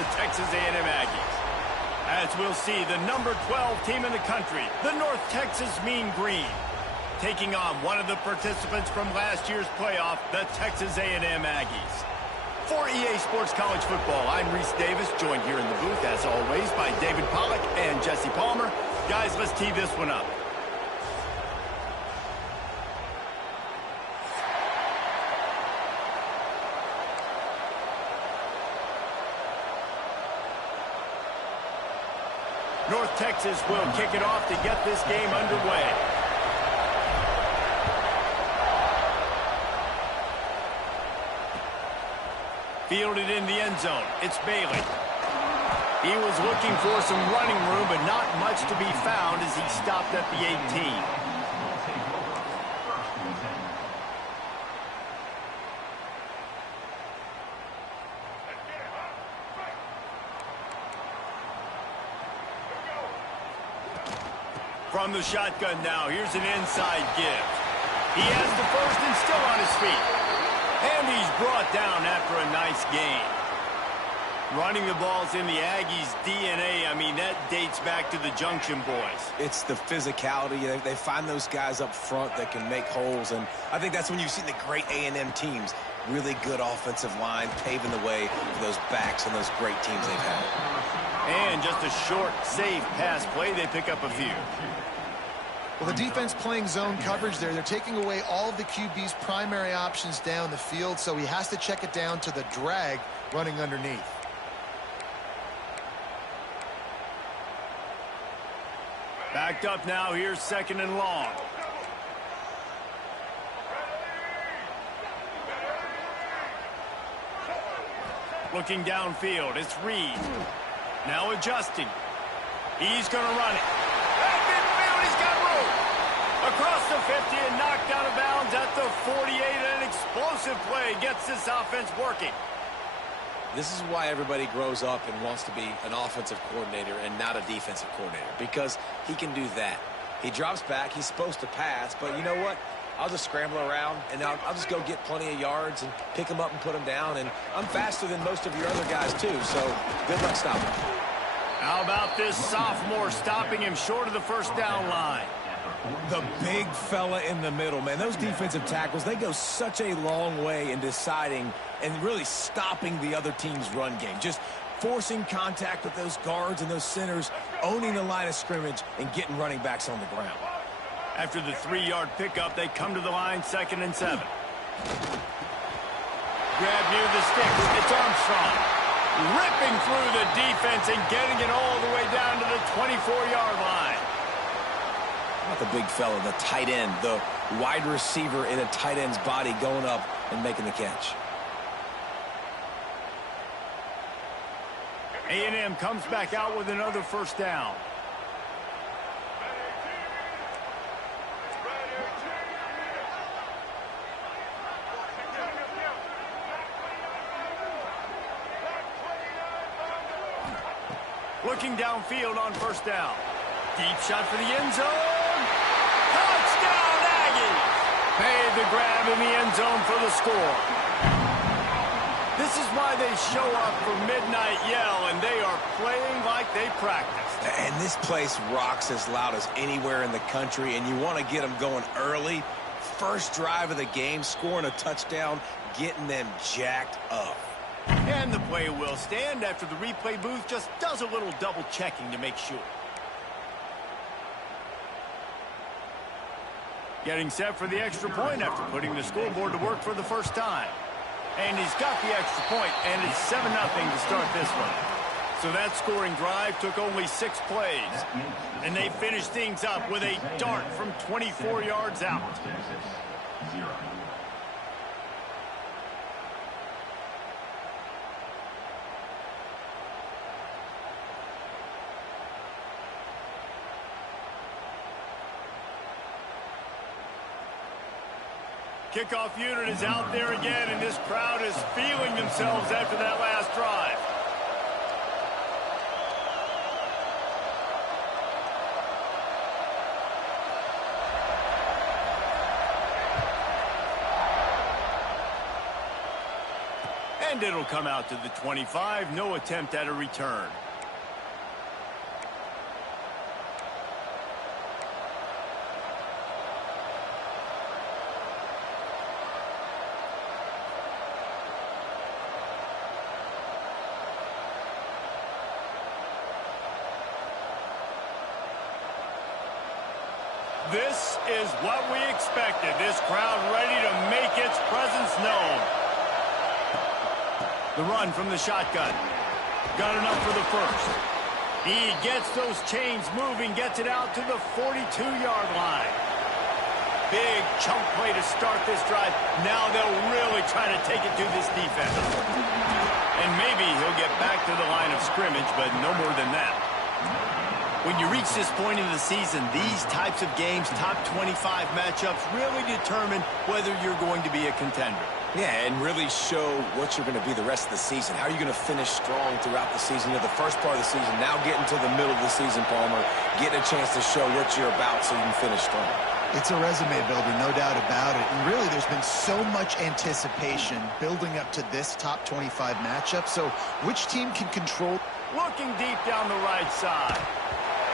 the Texas A&M Aggies. As we'll see, the number 12 team in the country, the North Texas Mean Green, taking on one of the participants from last year's playoff, the Texas A&M Aggies. For EA Sports College Football, I'm Reese Davis, joined here in the booth, as always, by David Pollack and Jesse Palmer. Guys, let's tee this one up. North Texas will kick it off to get this game underway. Fielded in the end zone. It's Bailey. He was looking for some running room, but not much to be found as he stopped at the 18. From the shotgun now, here's an inside give. He has the first and still on his feet. And he's brought down after a nice gain. Running the ball's in the Aggies' DNA. I mean, that dates back to the Junction boys. It's the physicality. They find those guys up front that can make holes, and I think that's when you see the great A&M teams. Really good offensive line, paving the way for those backs and those great teams they've had. And just a short, safe pass play, they pick up a few. Well, the defense playing zone coverage there. They're taking away all of the QB's primary options down the field, so he has to check it down to the drag running underneath. Backed up now, here's second and long. Looking downfield, it's Reed. Now adjusting. He's going to run it. At midfield, he's got room. Across the 50 and knocked out of bounds at the 48. An explosive play gets this offense working. This is why everybody grows up and wants to be an offensive coordinator and not a defensive coordinator, because he can do that. He drops back. He's supposed to pass, but you know what? I'll just scramble around, and I'll just go get plenty of yards and pick them up and put them down, and I'm faster than most of your other guys, too, so good luck stopping him. How about this sophomore stopping him short of the first down line? The big fella in the middle, man. Those defensive tackles, they go such a long way in deciding and really stopping the other team's run game. Just forcing contact with those guards and those centers, owning the line of scrimmage, and getting running backs on the ground. After the 3-yard pickup, they come to the line, 2nd and 7. Grab near the sticks. It's Armstrong. Ripping through the defense and getting it all the way down to the 24-yard line. Not the big fella, the tight end, the wide receiver in a tight end's body going up and making the catch. A&M comes back out with another first down. Looking downfield on first down. Deep shot for the end zone. Touchdown, Aggies! Made the grab in the end zone for the score. This is why they show up for midnight yell, and they are playing like they practiced. And this place rocks as loud as anywhere in the country, and you want to get them going early. First drive of the game, scoring a touchdown, getting them jacked up. And the play will stand after the replay booth just does a little double checking to make sure. Getting set for the extra point after putting the scoreboard to work for the first time. And he's got the extra point, and it's 7-0 to start this one. So that scoring drive took only 6 plays. And they finished things up with a dart from 24 yards out. Kickoff unit is out there again, and this crowd is feeling themselves after that last drive. And it'll come out to the 25. No attempt at a return. This is what we expected. This crowd ready to make its presence known. The run from the shotgun. Got enough for the first. He gets those chains moving, gets it out to the 42-yard line. Big chunk play to start this drive. Now they'll really try to take it to this defense. And maybe he'll get back to the line of scrimmage, but no more than that. When you reach this point in the season, these types of games, top 25 matchups, really determine whether you're going to be a contender. Yeah, and really show what you're going to be the rest of the season. How are you going to finish strong throughout the season? You know, the first part of the season, now getting to the middle of the season, Palmer, getting a chance to show what you're about so you can finish strong. It's a resume builder, no doubt about it. And really, there's been so much anticipation building up to this top 25 matchup. So which team can control? Looking deep down the right side.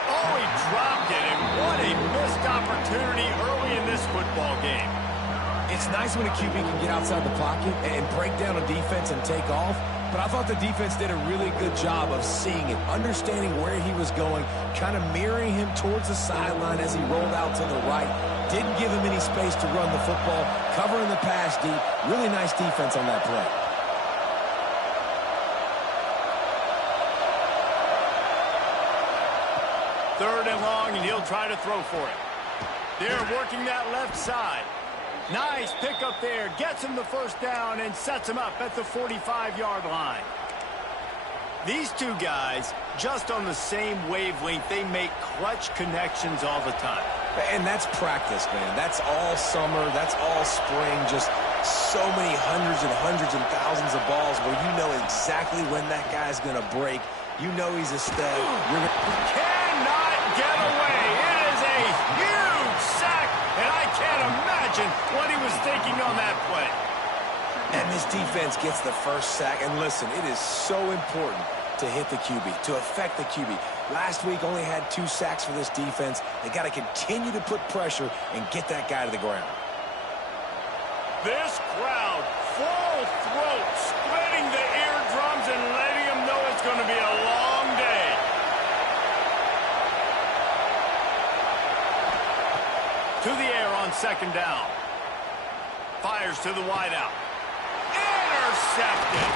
Oh, he dropped it, and what a missed opportunity early in this football game. It's nice when a QB can get outside the pocket and break down a defense and take off, but I thought the defense did a really good job of seeing it, understanding where he was going, kind of mirroring him towards the sideline as he rolled out to the right. Didn't give him any space to run the football, covering the pass deep. Really nice defense on that play. Third and long, and he'll try to throw for it. They're working that left side. Nice pickup there. Gets him the first down and sets him up at the 45-yard line. These two guys, just on the same wavelength, they make clutch connections all the time. And that's practice, man. That's all summer. That's all spring. Just so many hundreds and thousands of balls where you know exactly when that guy's going to break. You know he's a stud. Cannot get away. It is a huge sack, and I can't imagine what he was thinking on that play. And this defense gets the first sack. And listen, it is so important to hit the QB, to affect the QB. Last week only had 2 sacks for this defense. They got to continue to put pressure and get that guy to the ground. This crowd, full throat, splitting the eardrums and letting them know it's going to be a long day. To the air on second down. Fires to the wideout. Intercepted.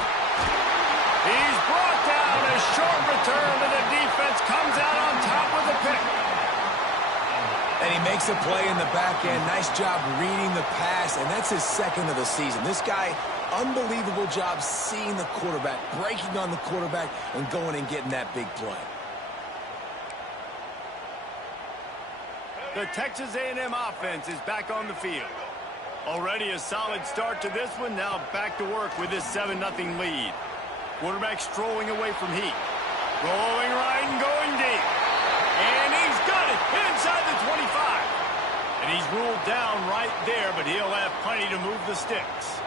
He's brought down. A short return, but the defense comes out on top with the pick. And he makes a play in the back end. Nice job reading the pass, and that's his second of the season. This guy, unbelievable job seeing the quarterback, breaking on the quarterback, and going and getting that big play. The Texas A&M offense is back on the field. Already a solid start to this one. Now back to work with this 7-0 lead. Quarterback strolling away from heat. Rolling right and going deep. And he's got it inside the 25. And he's ruled down right there, but he'll have plenty to move the sticks.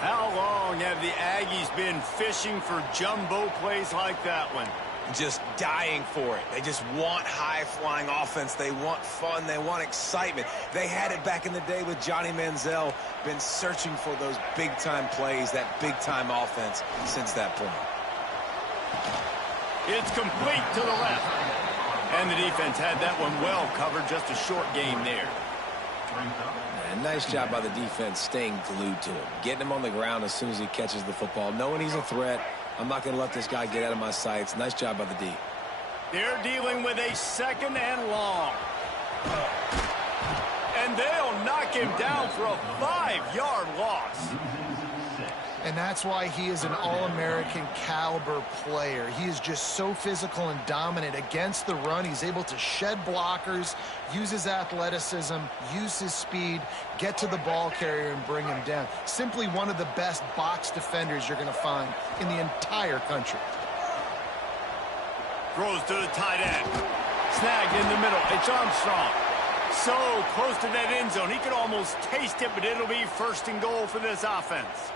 How long have the Aggies been fishing for jumbo plays like that one? Just dying for it. They just want high-flying offense. They want fun. They want excitement. They had it back in the day with Johnny Manziel. Been searching for those big-time plays, that big-time offense since that point. It's complete to the left. And the defense had that one well covered. Just a short game there. And nice job by the defense staying glued to him. Getting him on the ground as soon as he catches the football. Knowing he's a threat. I'm not going to let this guy get out of my sights. Nice job by the D. They're dealing with a second and long. And they'll knock him down for a 5-yard loss. And that's why he is an All-American caliber player. He is just so physical and dominant against the run. He's able to shed blockers, use his athleticism, use his speed, get to the ball carrier and bring him down. Simply one of the best box defenders you're going to find in the entire country. Throws to the tight end. Snagged in the middle. It's Armstrong. So close to that end zone. He could almost taste it, but it'll be first and goal for this offense.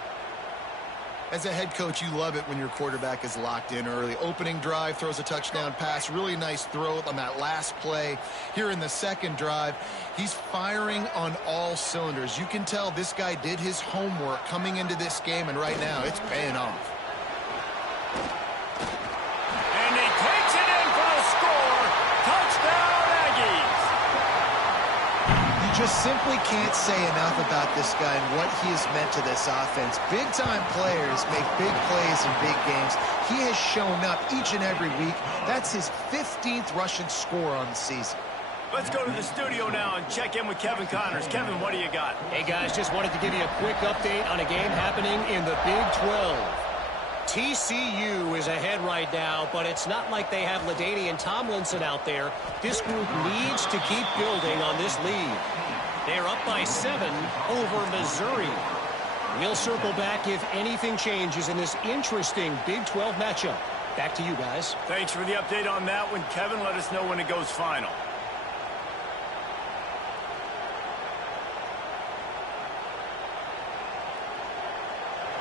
As a head coach, you love it when your quarterback is locked in early. Opening drive, throws a touchdown pass. Really nice throw on that last play. Here in the second drive, he's firing on all cylinders. You can tell this guy did his homework coming into this game, and right now it's paying off. And he takes it in for a score. Touchdown, Aggies. You just simply can't say enough about this guy and what he has meant to this offense. Big-time players make big plays in big games. He has shown up each and every week. That's his 15th rushing score on the season. Let's go to the studio now and check in with Kevin Connors. Kevin, what do you got? Hey, guys, just wanted to give you a quick update on a game happening in the Big 12. TCU is ahead right now, but it's not like they have LaDainian Tomlinson out there. This group needs to keep building on this lead. They're up by 7 over Missouri. We'll circle back if anything changes in this interesting Big 12 matchup. Back to you guys. Thanks for the update on that one, Kevin. Let us know when it goes final.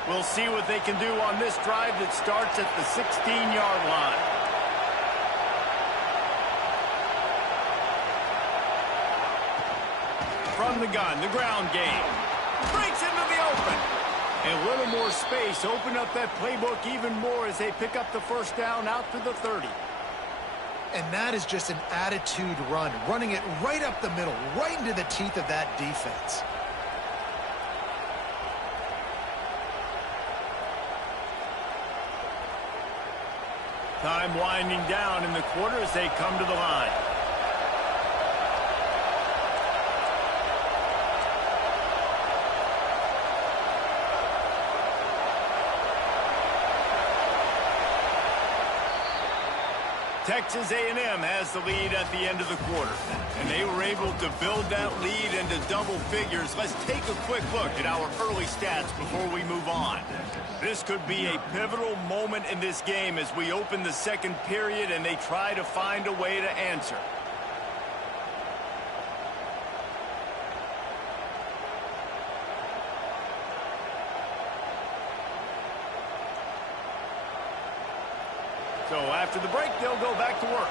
We'll see what they can do on this drive that starts at the 16-yard line. From the gun, the ground game. Breaks into the open. And a little more space. Open up that playbook even more as they pick up the first down out to the 30. And that is just an attitude run. Running it right up the middle, right into the teeth of that defense. Time winding down in the quarter as they come to the line. Texas A&M has the lead at the end of the quarter, and they were able to build that lead into double figures. Let's take a quick look at our early stats before we move on. This could be a pivotal moment in this game as we open the second period and they try to find a way to answer. So after the break, they'll go back to work.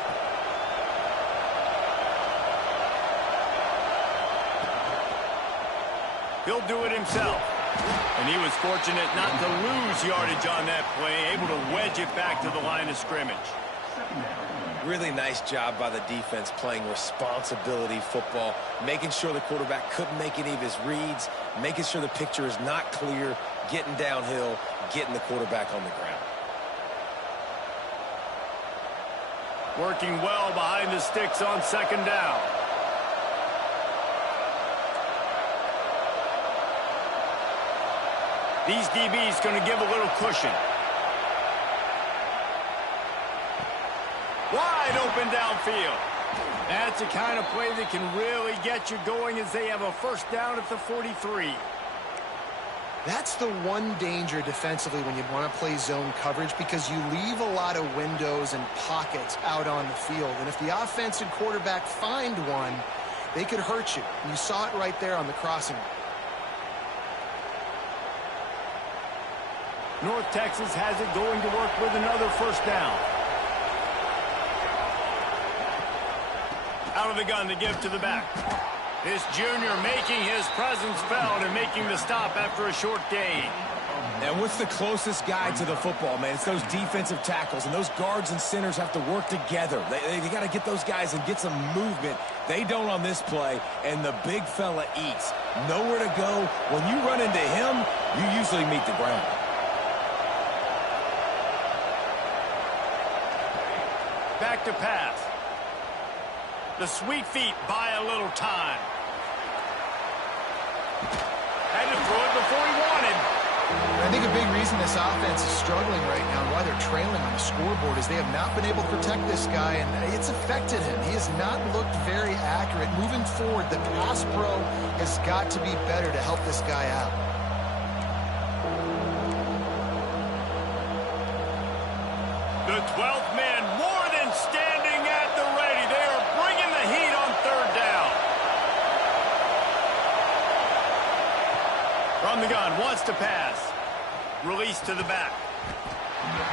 He'll do it himself. And he was fortunate not to lose yardage on that play, able to wedge it back to the line of scrimmage. Really nice job by the defense playing responsibility football, making sure the quarterback couldn't make any of his reads, making sure the picture is not clear, getting downhill, getting the quarterback on the ground. Working well behind the sticks on second down. These DBs going to give a little cushion. Wide open downfield. That's the kind of play that can really get you going as they have a first down at the 43. That's the one danger defensively when you want to play zone coverage, because you leave a lot of windows and pockets out on the field. And if the offense and quarterback find one, they could hurt you. You saw it right there on the crossing. North Texas has it going to work with another first down. Out of the gun to give to the back. This junior making his presence felt and making the stop after a short gain. And what's the closest guy to the football, man? It's those defensive tackles, and those guards and centers have to work together. They got to get those guys and get some movement. They don't on this play, and the big fella eats. Nowhere to go. When you run into him, you usually meet the ground. Back to pass. The sweet feet buy a little time. Had to throw it before he wanted. I think a big reason this offense is struggling right now and why they're trailing on the scoreboard is they have not been able to protect this guy, and it's affected him. He has not looked very accurate. Moving forward, the pass pro has got to be better to help this guy out. The 12th man more than standing at the ready. They are bringing the heat on third down. From the gun, wants to pass. Release to the back.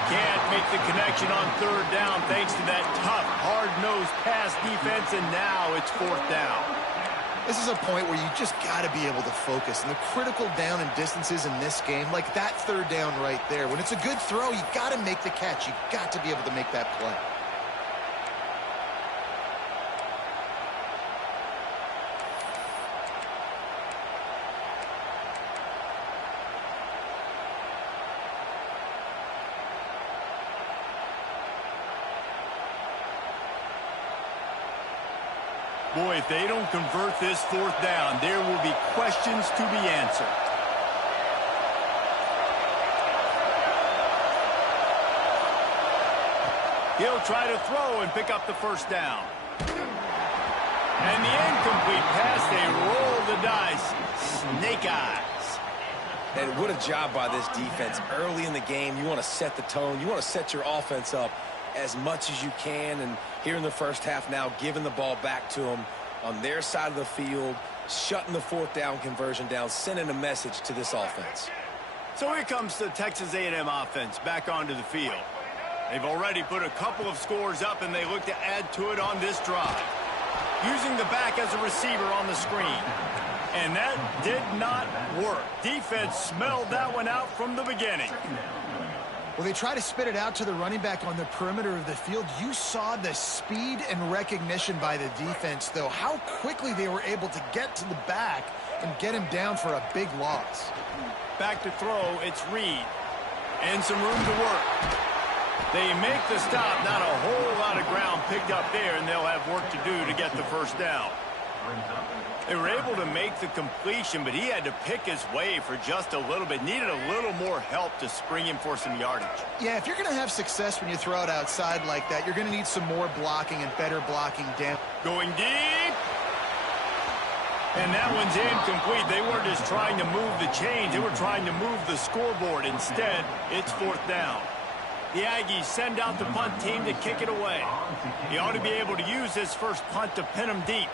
Can't make the connection on third down thanks to that tough, hard-nosed pass defense, and now it's fourth down. This is a point where you just got to be able to focus. And the critical down and distances in this game, like that third down right there, when it's a good throw, you got to make the catch. You got to be able to make that play. Boy, if they don't convert this fourth down, there will be questions to be answered. He'll try to throw and pick up the first down. And the incomplete pass, they roll the dice. Snake eyes. And what a job by this defense. Early in the game, you want to set the tone. You want to set your offense up as much as you can, and here in the first half now, giving the ball back to them on their side of the field, shutting the fourth down conversion down, sending a message to this offense. So here comes the Texas A&M offense back onto the field. They've already put a couple of scores up, and they look to add to it on this drive. Using the back as a receiver on the screen. And that did not work. Defense smelled that one out from the beginning. Well, they try to spit it out to the running back on the perimeter of the field. You saw the speed and recognition by the defense, though, how quickly they were able to get to the back and get him down for a big loss. Back to throw, it's Reed. And some room to work. They make the stop, not a whole lot of ground picked up there, and they'll have work to do to get the first down. They were able to make the completion, but he had to pick his way for just a little bit. Needed a little more help to spring him for some yardage. Yeah, if you're going to have success when you throw it outside like that, you're going to need some more blocking and better blocking down. Going deep. And that one's incomplete. They weren't just trying to move the chains. They were trying to move the scoreboard. Instead, it's fourth down. The Aggies send out the punt team to kick it away. He ought to be able to use this first punt to pin him deep.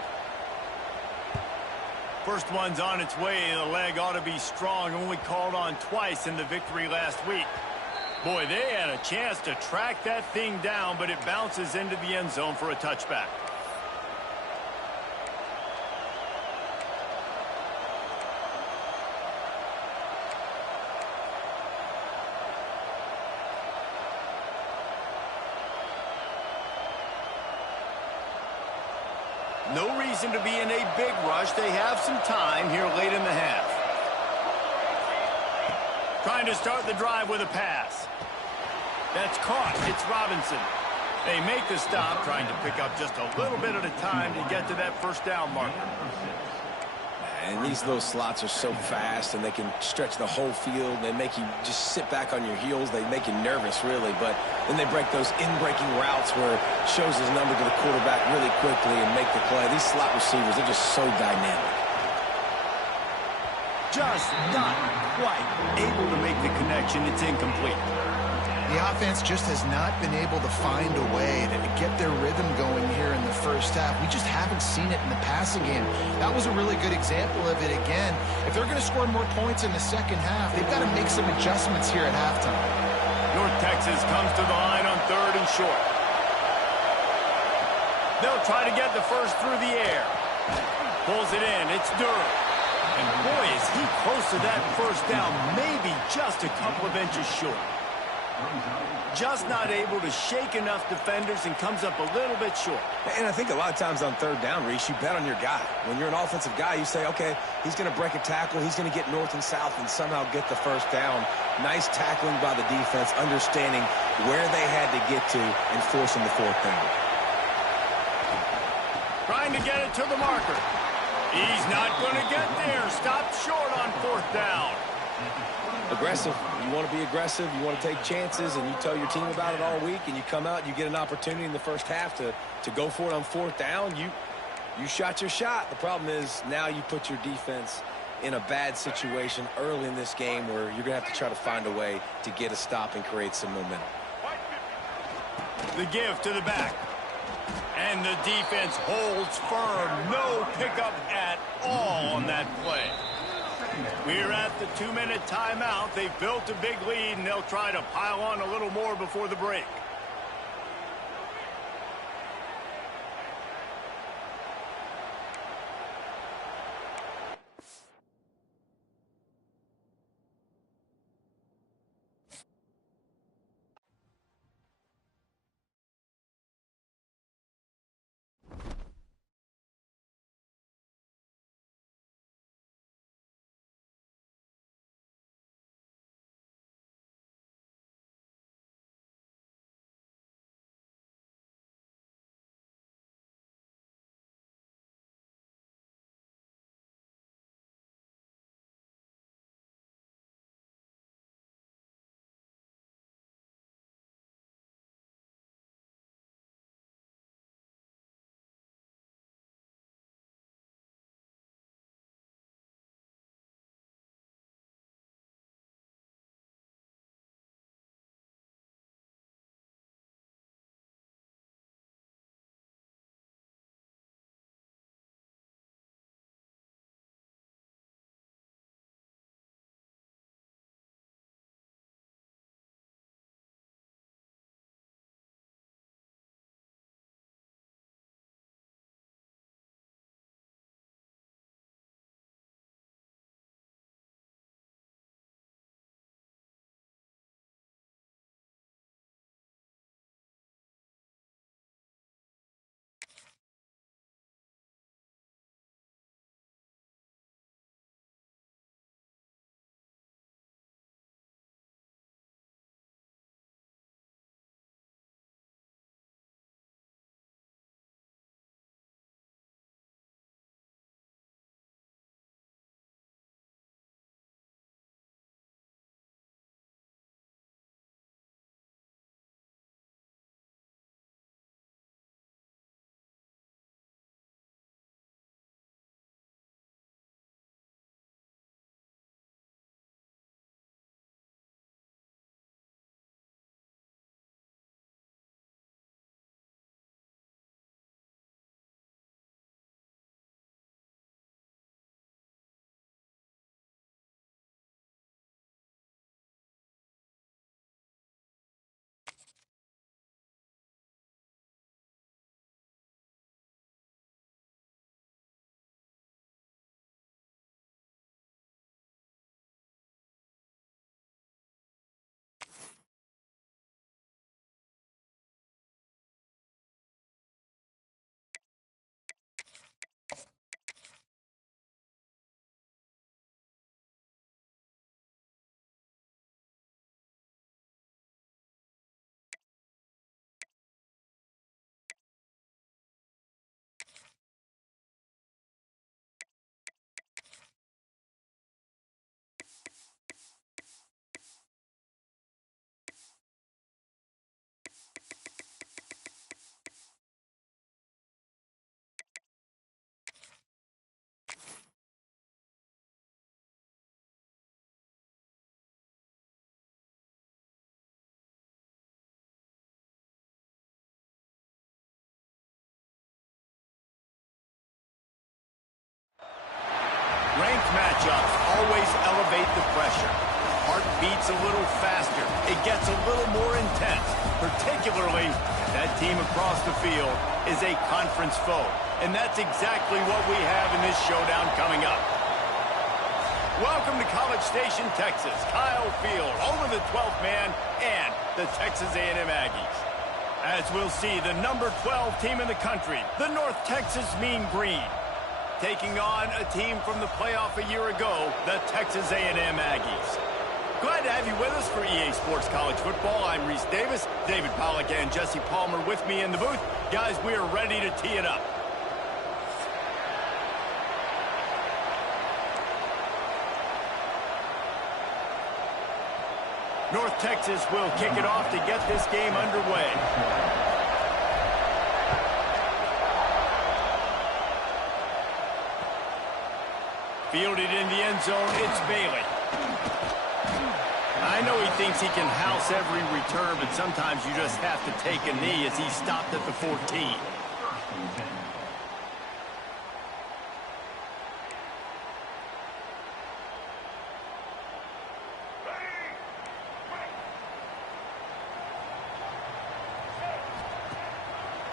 First one's on its way. The leg ought to be strong. Only called on twice in the victory last week. Boy, they had a chance to track that thing down, but it bounces into the end zone for a touchback. No reason to be in a big rush. They have some time here late in the half. Trying to start the drive with a pass. That's caught. It's Robinson. They make the stop, trying to pick up just a little bit at a time to get to that first down marker. And these little slots are so fast, and they can stretch the whole field. They make you just sit back on your heels. They make you nervous, really. But then they break those in-breaking routes where it shows his number to the quarterback really quickly and make the play. These slot receivers, they're just so dynamic. Just not quite able to make the connection. It's incomplete. The offense just has not been able to find a way to get their rhythm going here in the first half. We just haven't seen it in the passing game. That was a really good example of it again. If they're going to score more points in the second half, they've got to make some adjustments here at halftime. North Texas comes to the line on third and short. They'll try to get the first through the air. Pulls it in. It's Durham. And boy, is he close to that first down, maybe just a couple of inches short. Just not able to shake enough defenders and comes up a little bit short. And I think a lot of times on third down, Reese, you bet on your guy. When you're an offensive guy, you say, okay, he's going to break a tackle, he's going to get north and south and somehow get the first down. Nice tackling by the defense, understanding where they had to get to and forcing the fourth down. Trying to get it to the marker. He's not going to get there. Stopped short on fourth down. Aggressive. You want to be aggressive. You want to take chances, and you tell your team about it all week, and you come out, you get an opportunity in the first half to go for it on fourth down. You shot your shot. The problem is now you put your defense in a bad situation early in this game where you're going to have to try to find a way to get a stop and create some momentum. The give to the back. And the defense holds firm. No pickup at all on that play. We're at the 2-minute timeout. They've built a big lead, and they'll try to pile on a little more before the break. Ranked matchups always elevate the pressure. Heart beats a little faster. It gets a little more intense, particularly if that team across the field is a conference foe. And that's exactly what we have in this showdown coming up. Welcome to College Station, Texas. Kyle Field, over the 12th man, and the Texas A&M Aggies. As we'll see, the number 12 team in the country, the North Texas Mean Green, taking on a team from the playoff a year ago, the Texas A&M Aggies. Glad to have you with us for EA Sports College Football. I'm Reese Davis, David Pollack and Jesse Palmer with me in the booth. Guys, we are ready to tee it up. North Texas will kick it off to get this game underway. Fielded in the end zone, it's Bailey. I know he thinks he can house every return, but sometimes you just have to take a knee as he stopped at the 14.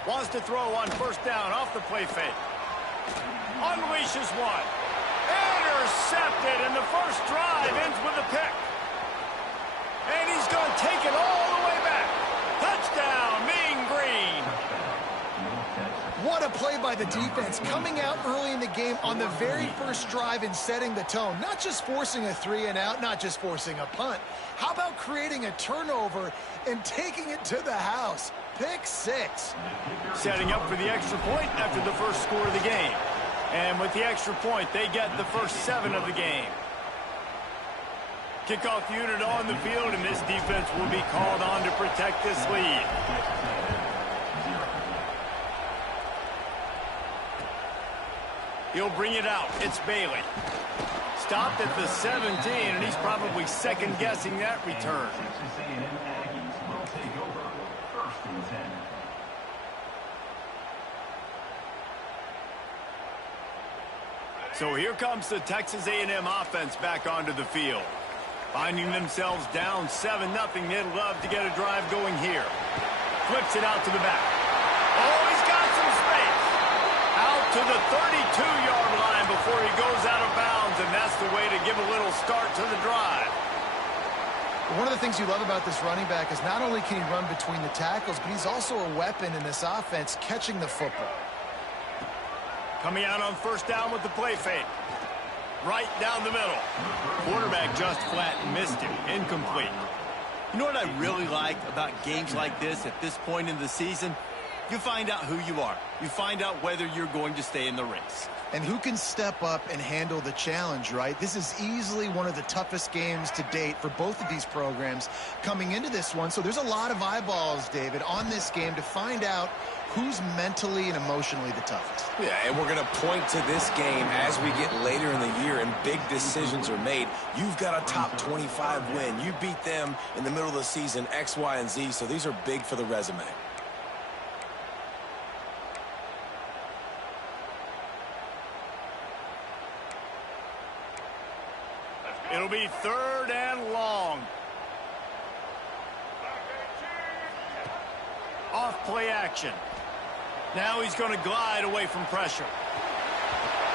Wants to throw on first down off the play fake. Unleashes one. Intercepted, and the first drive ends with a pick. And he's going to take it all the way back. Touchdown, Mean Green. What a play by the defense, coming out early in the game on the very first drive and setting the tone. Not just forcing a 3-and-out, not just forcing a punt. How about creating a turnover and taking it to the house? Pick 6. Setting up for the extra point after the first score of the game. And with the extra point, they get the first 7 of the game. Kickoff unit on the field, and this defense will be called on to protect this lead. He'll bring it out. It's Bailey. Stopped at the 17, and he's probably second-guessing that return. So here comes the Texas A&M offense back onto the field. Finding themselves down 7-0, they'd love to get a drive going here. Flips it out to the back. Oh, he's got some space. Out to the 32-yard line before he goes out of bounds, and that's the way to give a little start to the drive. One of the things you love about this running back is not only can he run between the tackles, but he's also a weapon in this offense catching the football. Coming out on first down with the play fake. Right down the middle. Quarterback just flat missed him. Incomplete. You know what I really like about games like this at this point in the season? You find out who you are. You find out whether you're going to stay in the race. And who can step up and handle the challenge, right? This is easily one of the toughest games to date for both of these programs coming into this one. So there's a lot of eyeballs, David, on this game to find out who's mentally and emotionally the toughest. Yeah, and we're going to point to this game as we get later in the year and big decisions are made. You've got a top 25 win. You beat them in the middle of the season, X, Y, and Z, so these are big for the resume. It'll be 3rd and long. Off play action. Now he's going to glide away from pressure.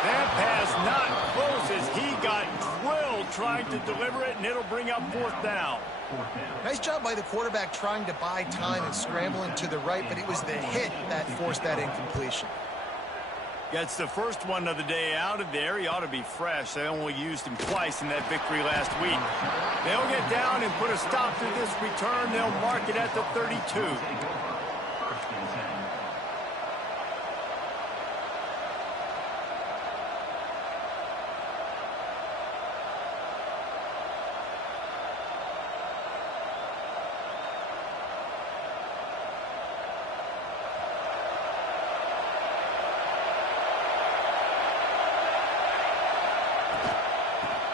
That pass not close as he got drilled trying to deliver it, and it'll bring up 4th down. Nice job by the quarterback trying to buy time and scrambling to the right, but it was the hit that forced that incompletion. Gets the first one of the day out of there. He ought to be fresh. They only used him twice in that victory last week. They'll get down and put a stop to this return. They'll mark it at the 32.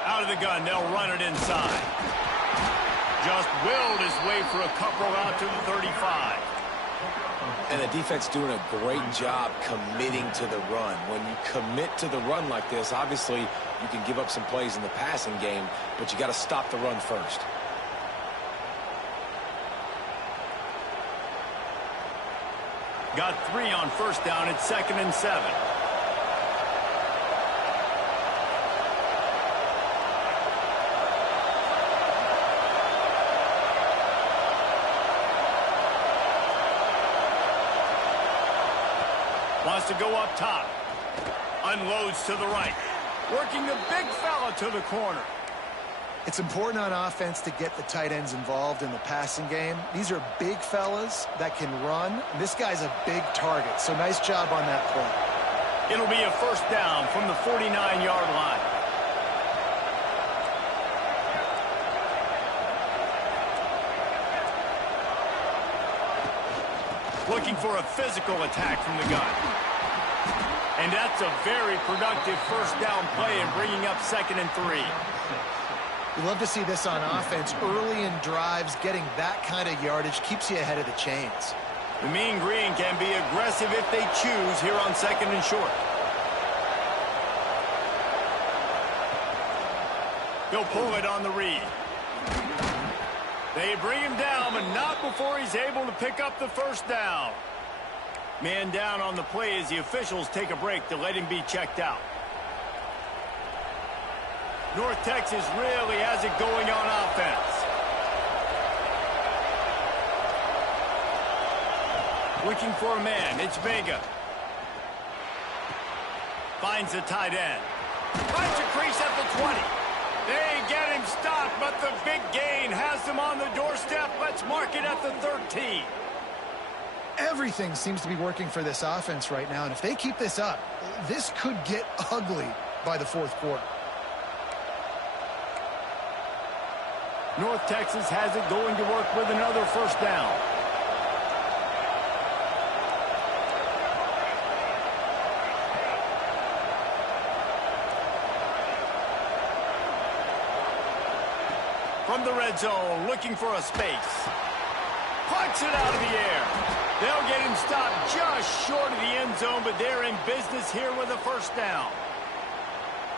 Out of the gun, they'll run it inside. Just willed his way for a couple out to the 35. And the defense doing a great job committing to the run. When you commit to the run like this, obviously you can give up some plays in the passing game, but you got to stop the run first. Got 3 on first down. It's 2nd and 7. Wants to go up top. Unloads to the right. Working the big fella to the corner. It's important on offense to get the tight ends involved in the passing game. These are big fellas that can run. This guy's a big target, so nice job on that play. It'll be a first down from the 49-yard line. Looking for a physical attack from the gun. And that's a very productive first down play and bringing up 2nd and 3. You love to see this on offense. Early in drives, getting that kind of yardage keeps you ahead of the chains. The Mean Green can be aggressive if they choose here on 2nd and short. He'll pull it on the read. They bring him down, but not before he's able to pick up the first down. Man down on the play as the officials take a break to let him be checked out. North Texas really has it going on offense. Looking for a man. It's Vega. Finds the tight end. Finds a crease at the 20. They get him stopped, but the big gain has them on the doorstep. Let's mark it at the 13. Everything seems to be working for this offense right now, and if they keep this up, this could get ugly by the fourth quarter. North Texas has it going to work with another first down. From the red zone, looking for a space. Puts it out of the air. They'll get him stopped just short of the end zone, but they're in business here with a first down.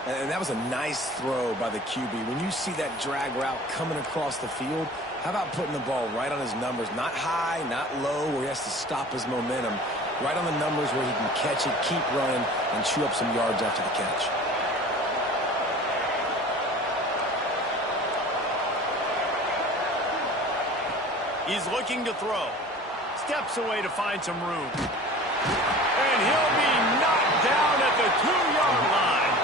And that was a nice throw by the QB. When you see that drag route coming across the field, how about putting the ball right on his numbers? Not high, not low, where he has to stop his momentum. Right on the numbers where he can catch it, keep running, and chew up some yards after the catch. He's looking to throw. Steps away to find some room. And he'll be knocked down at the 2-yard line.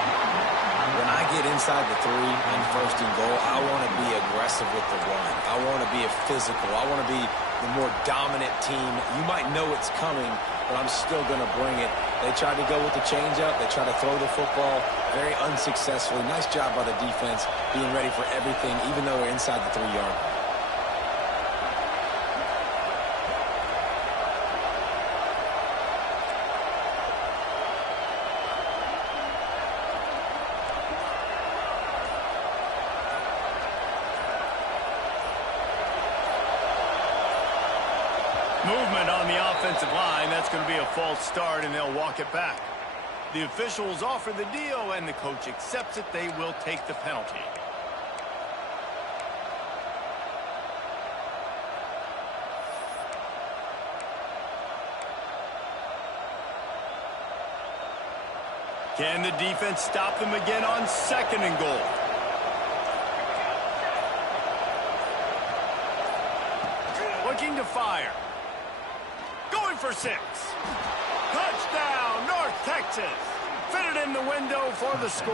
When I get inside the 3 on first and goal, I want to be aggressive with the run. I want to be a physical. I want to be the more dominant team. You might know it's coming, but I'm still going to bring it. They tried to go with the changeup. They tried to throw the football very unsuccessfully. Nice job by the defense being ready for everything, even though they're inside the 3-yard line. Movement on the offensive line. That's going to be a false start, and they'll walk it back. The officials offer the deal, and the coach accepts it. They will take the penalty. Can the defense stop them again on second and goal? Looking to fire. Going for 6. Touchdown, North Texas. Fitted in the window for the score.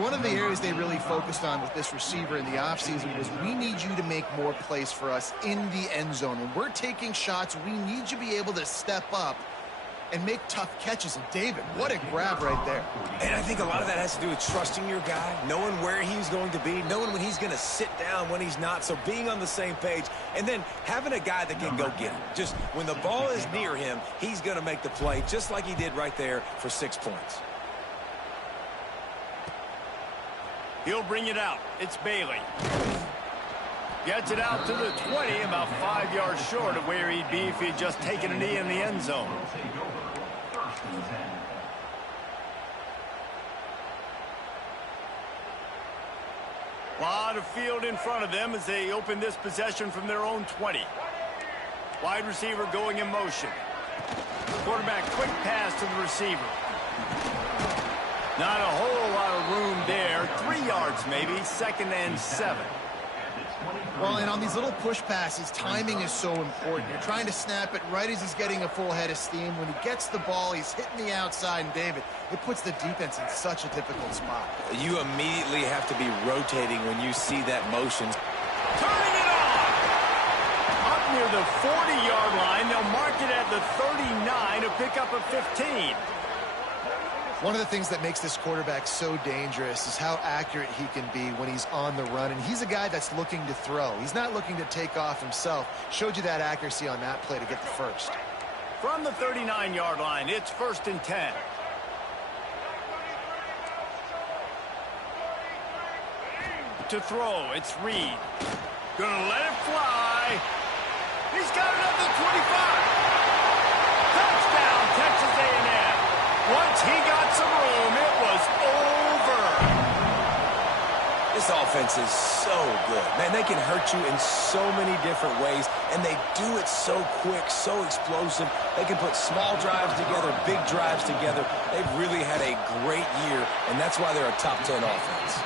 One of the areas they really focused on with this receiver in the offseason was we need you to make more plays for us in the end zone. When we're taking shots, we need you to be able to step up and make tough catches. And David, what a grab right there. And I think a lot of that has to do with trusting your guy, knowing where he's going to be, knowing when he's going to sit down, when he's not. So being on the same page, and then having a guy that can go get him. Just when the ball is near him, he's going to make the play, just like he did right there for 6 points. He'll bring it out. It's Bailey. Gets it out to the 20, about 5 yards short of where he'd be if he'd just taken a knee in the end zone. A lot of field in front of them as they open this possession from their own 20. Wide receiver going in motion. Quarterback quick pass to the receiver. Not a whole lot of room there. 3 yards maybe, 2nd and 7. Well, and on these little push passes, timing is so important. You're trying to snap it right as he's getting a full head of steam. When he gets the ball, he's hitting the outside, and David, it puts the defense in such a difficult spot. You immediately have to be rotating when you see that motion. Turning it on! Up near the 40-yard line, they'll mark it at the 39 to pick up a 15. One of the things that makes this quarterback so dangerous is how accurate he can be when he's on the run. And he's a guy that's looking to throw. He's not looking to take off himself. Showed you that accuracy on that play to get the first. From the 39-yard line, it's 1st and 10. To throw, it's Reed. Gonna let it fly. He's got it at the 25. Touchdown, Texas A&M. Once he got some room, it was over. This offense is so good. Man, they can hurt you in so many different ways, and they do it so quick, so explosive. They can put small drives together, big drives together. They've really had a great year, and that's why they're a top 10 offense.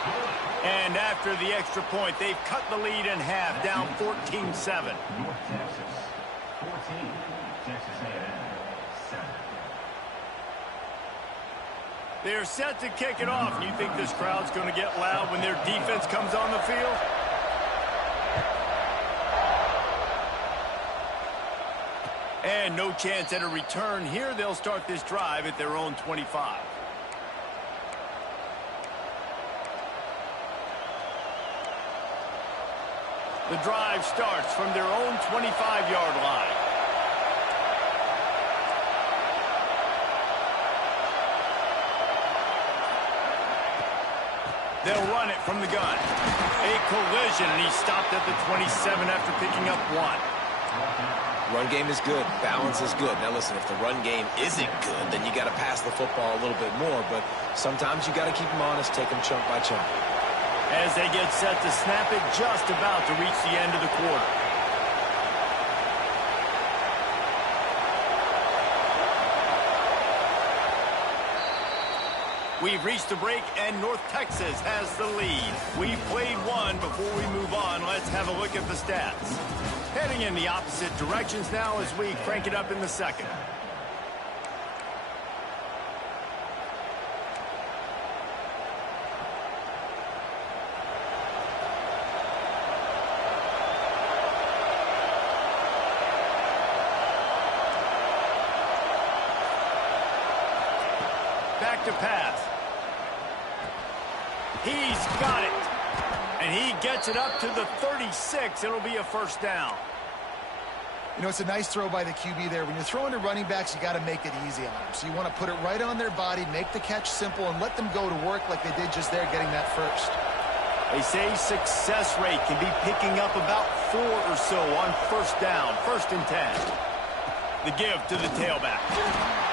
And after the extra point, they've cut the lead in half, down 14-7. They're set to kick it off. You think this crowd's going to get loud when their defense comes on the field? And no chance at a return here. They'll start this drive at their own 25. The drive starts from their own 25-yard line. They'll run it from the gun. A collision, and he's stopped at the 27 after picking up 1. Run game is good. Balance is good. Now, listen, if the run game isn't good, then you got to pass the football a little bit more. But sometimes you got to keep them honest, take them chunk by chunk. As they get set to snap it, just about to reach the end of the quarter. We've reached the break, and North Texas has the lead. We've played one. Before we move on, let's have a look at the stats. Heading in the opposite directions now as we crank it up in the second. Back to pass. He's got it. And he gets it up to the 36. It'll be a first down. You know, it's a nice throw by the QB there. When you're throwing to running backs, you got to make it easy on them. So you want to put it right on their body, make the catch simple, and let them go to work like they did just there getting that first. They say success rate can be picking up about 4 or so on first down, 1st and 10. The give to the tailback.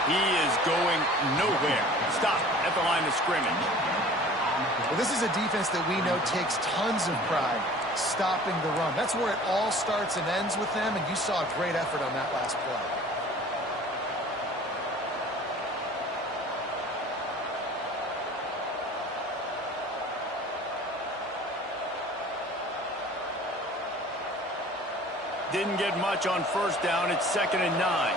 He is going nowhere. Stop at the line of scrimmage. Well, this is a defense that we know takes tons of pride stopping the run. That's where it all starts and ends with them, and you saw a great effort on that last play. Didn't get much on first down. It's 2nd and 9.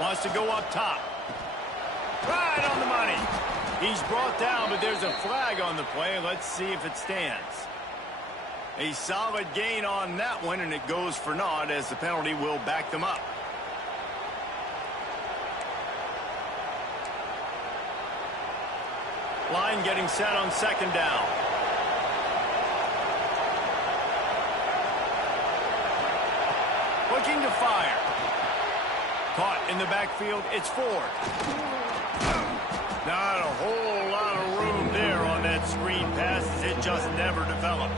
Wants to go up top. Right on the money. He's brought down, but there's a flag on the play. Let's see if it stands. A solid gain on that one, and it goes for naught as the penalty will back them up. Line getting set on 2nd down. Looking to fire. Caught in the backfield, it's Ford. Not a whole lot of room there on that screen pass as it just never developed.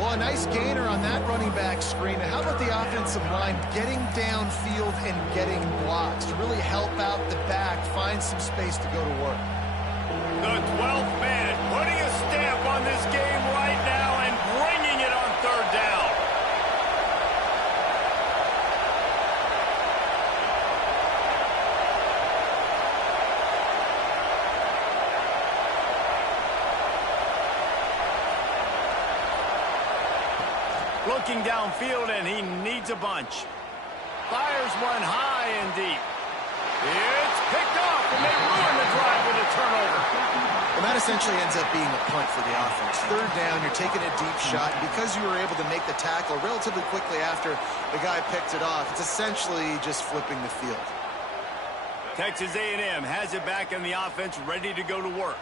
Well, a nice gainer on that running back screen. And how about the offensive line getting downfield and getting blocks to really help out the back, find some space to go to work. The 12th man putting a stamp on this game right now and bringing it on 3rd down. Looking downfield, and he needs a bunch. Fires one high and deep. It's picked off, and they ruin the drive with a turnover. Well, that essentially ends up being a punt for the offense. 3rd down, you're taking a deep shot. Because you were able to make the tackle relatively quickly after the guy picked it off, it's essentially just flipping the field. Texas A&M has it back in the offense, ready to go to work.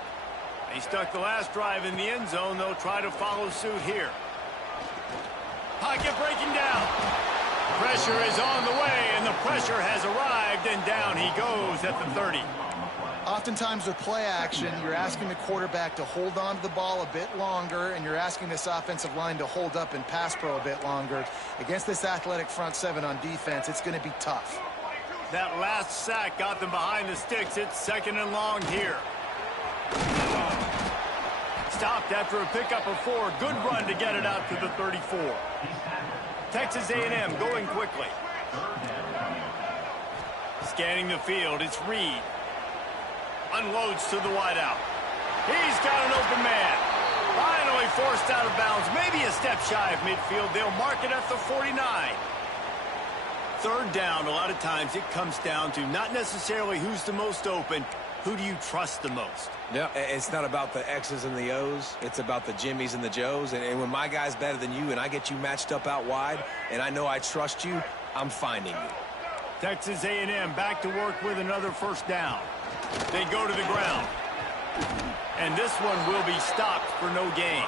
They stuck the last drive in the end zone. They'll try to follow suit here. Pocket breaking down. Pressure is on the way, and the pressure has arrived, and down he goes at the 30. Oftentimes with play action, you're asking the quarterback to hold on to the ball a bit longer, and you're asking this offensive line to hold up and pass pro a bit longer. Against this athletic front seven on defense, it's going to be tough. That last sack got them behind the sticks. It's 2nd and long here. Stopped after a pickup of 4. Good run to get it out to the 34. Texas A&M going quickly. Scanning the field, it's Reed. Unloads to the wideout. He's got an open man. Finally forced out of bounds. Maybe a step shy of midfield. They'll mark it at the 49. 3rd down, a lot of times it comes down to not necessarily who's the most open, who do you trust the most? Yeah, it's not about the X's and the O's. It's about the Jimmys and the Joes. And when my guy's better than you and I get you matched up out wide and I know I trust you, I'm finding you. Texas A&M back to work with another 1st down. They go to the ground. And this one will be stopped for no gain.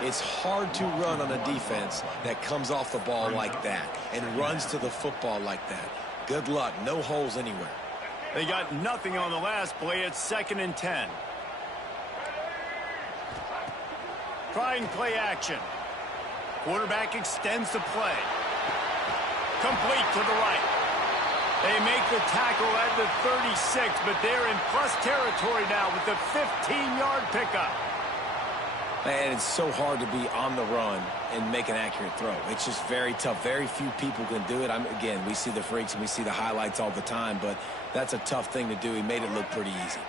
It's hard to run on a defense that comes off the ball like that and runs to the football like that. Good luck. No holes anywhere. They got nothing on the last play. It's 2nd and 10. Trying play action. Quarterback extends the play. Complete to the right. They make the tackle at the 36, but they're in plus territory now with the 15-yard pickup. And it's so hard to be on the run and make an accurate throw. It's just very tough. Very few people can do it. Again, we see the freaks and we see the highlights all the time, but that's a tough thing to do. He made it look pretty easy.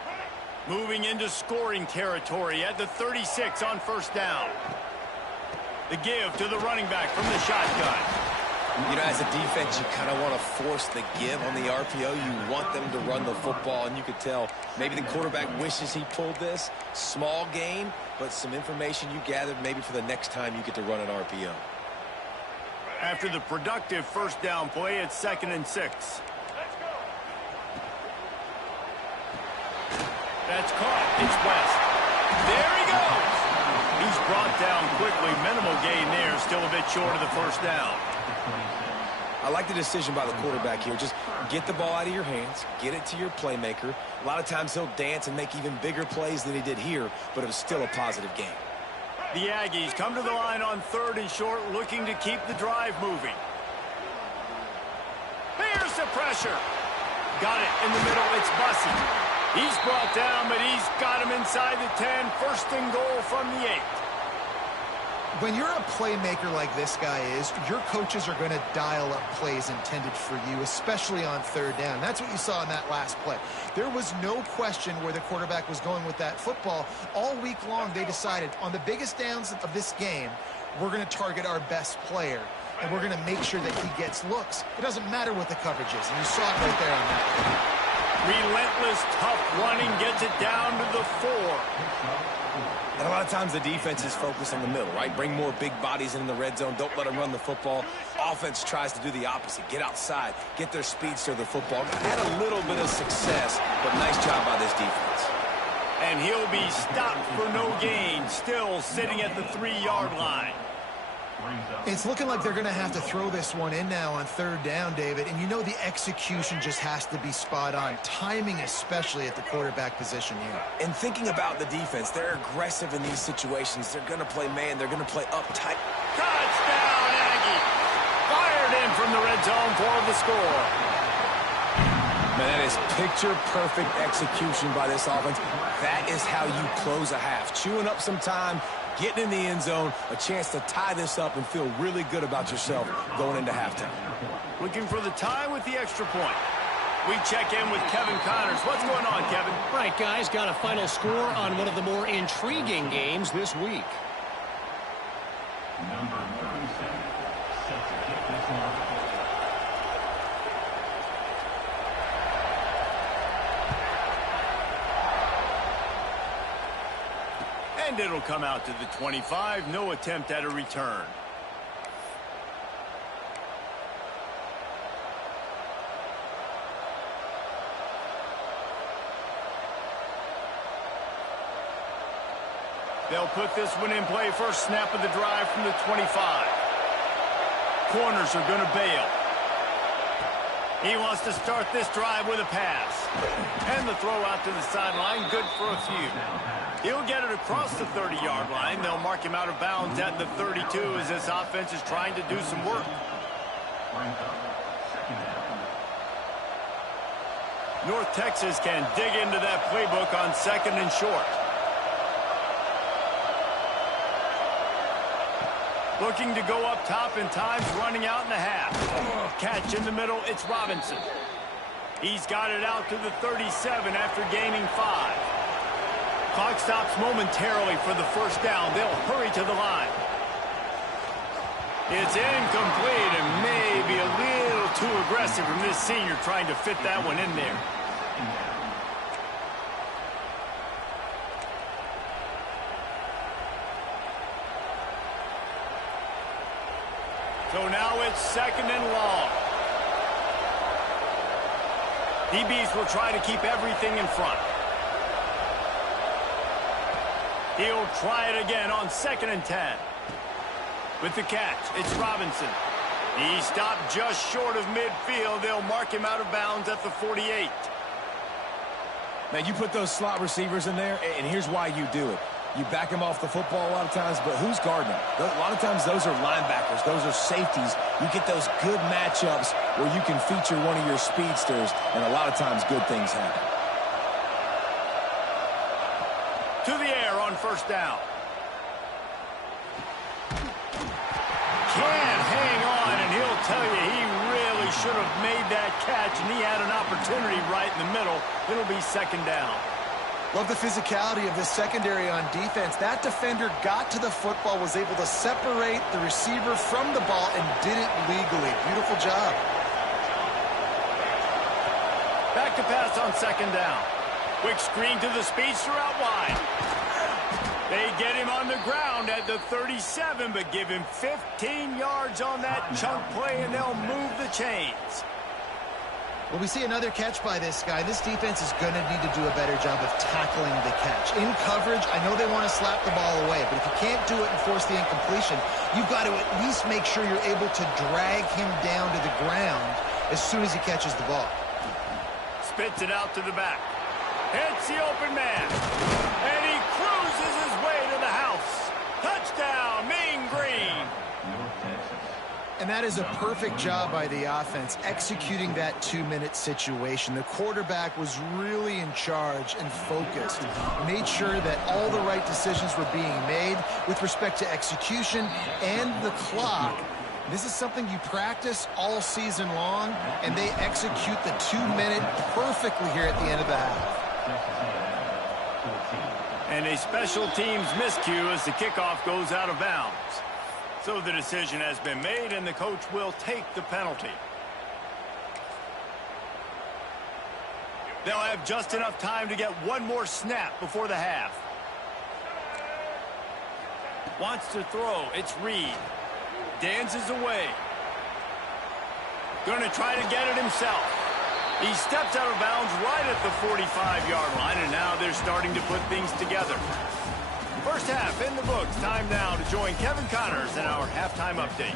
Moving into scoring territory at the 36 on 1st down. The give to the running back from the shotgun. You know, as a defense, you kind of want to force the give on the RPO. You want them to run the football, and you could tell maybe the quarterback wishes he pulled this. Small gain, but some information you gathered maybe for the next time you get to run an RPO. After the productive 1st down play, it's 2nd and 6. That's caught. It's West. There he goes. He's brought down quickly. Minimal gain there. Still a bit short of the 1st down. I like the decision by the quarterback here. Just get the ball out of your hands, get it to your playmaker. A lot of times he'll dance and make even bigger plays than he did here, but it was still a positive game. The Aggies come to the line on 3rd and short, looking to keep the drive moving. Here's the pressure. Got it in the middle. It's Bussey. He's brought down, but he's got him inside the 10. 1st and goal from the 8. When you're a playmaker like this guy is, your coaches are going to dial up plays intended for you, especially on 3rd down. That's what you saw in that last play. There was no question where the quarterback was going with that football. All week long, they decided on the biggest downs of this game, we're going to target our best player, and we're going to make sure that he gets looks. It doesn't matter what the coverage is, and you saw it right there on that play. Relentless, tough running gets it down to the 4. And a lot of times the defense is focused on the middle, right? Bring more big bodies in the red zone. Don't let them run the football. Offense tries to do the opposite. Get outside. Get their speedster the football. Had a little bit of success, but nice job by this defense. And he'll be stopped for no gain. Still sitting at the 3-yard line. It's looking like they're going to have to throw this one in now on 3rd down, David. And you know the execution just has to be spot on. Timing especially at the quarterback position here. And thinking about the defense, they're aggressive in these situations. They're going to play man. They're going to play uptight. Touchdown, Aggie. Fired in from the red zone for the score. Man, that is picture-perfect execution by this offense. That is how you close a half. Chewing up some time, getting in the end zone, a chance to tie this up and feel really good about yourself going into halftime. Looking for the tie with the extra point. We check in with Kevin Connors. What's going on, Kevin? Right, guys, got a final score on one of the more intriguing games this week. Number 37 sets a kick this mark. And it'll come out to the 25. No attempt at a return. They'll put this one in play. First snap of the drive from the 25. Corners are going to bail. He wants to start this drive with a pass. And the throw out to the sideline, good for a few. He'll get it across the 30-yard line. They'll mark him out of bounds at the 32 as this offense is trying to do some work. North Texas can dig into that playbook on 2nd and short. Looking to go up top in times, running out in the half. Catch in the middle, it's Robinson. He's got it out to the 37 after gaining 5. Clock stops momentarily for the first down. They'll hurry to the line. It's incomplete and maybe a little too aggressive from this senior trying to fit that one in there. So now it's 2nd and long. DBs will try to keep everything in front. He'll try it again on 2nd and 10. With the catch, it's Robinson. He stopped just short of midfield. They'll mark him out of bounds at the 48. Man, you put those slot receivers in there, and here's why you do it. You back them off the football a lot of times, but who's guarding them? A lot of times those are linebackers. Those are safeties. You get those good matchups where you can feature one of your speedsters, and a lot of times good things happen. To the air on 1st down. Can't hang on, and he'll tell you he really should have made that catch, and he had an opportunity right in the middle. It'll be 2nd down. Love the physicality of this secondary on defense. That defender got to the football, was able to separate the receiver from the ball, and did it legally. Beautiful job. Back to pass on 2nd down. Quick screen to the speedster out wide. They get him on the ground at the 37, but give him 15 yards on that chunk play, and they'll move the chains. Well, we see another catch by this guy. This defense is going to need to do a better job of tackling the catch. In coverage, I know they want to slap the ball away, but if you can't do it and force the incompletion, you've got to at least make sure you're able to drag him down to the ground as soon as he catches the ball. Spits it out to the back. Hits the open man. And he cruises his way to the house. Touchdown, Mean Green. And that is a perfect job by the offense, executing that 2-minute situation. The quarterback was really in charge and focused. Made sure that all the right decisions were being made with respect to execution and the clock. This is something you practice all season long, and they execute the 2-minute perfectly here at the end of the half. And a special teams miscue as the kickoff goes out of bounds. So the decision has been made, and the coach will take the penalty. They'll have just enough time to get one more snap before the half. Wants to throw. It's Reed. Dances away. Going to try to get it himself. He steps out of bounds right at the 45-yard line, and now they're starting to put things together. First half in the books. Time now to join Kevin Connors in our halftime update.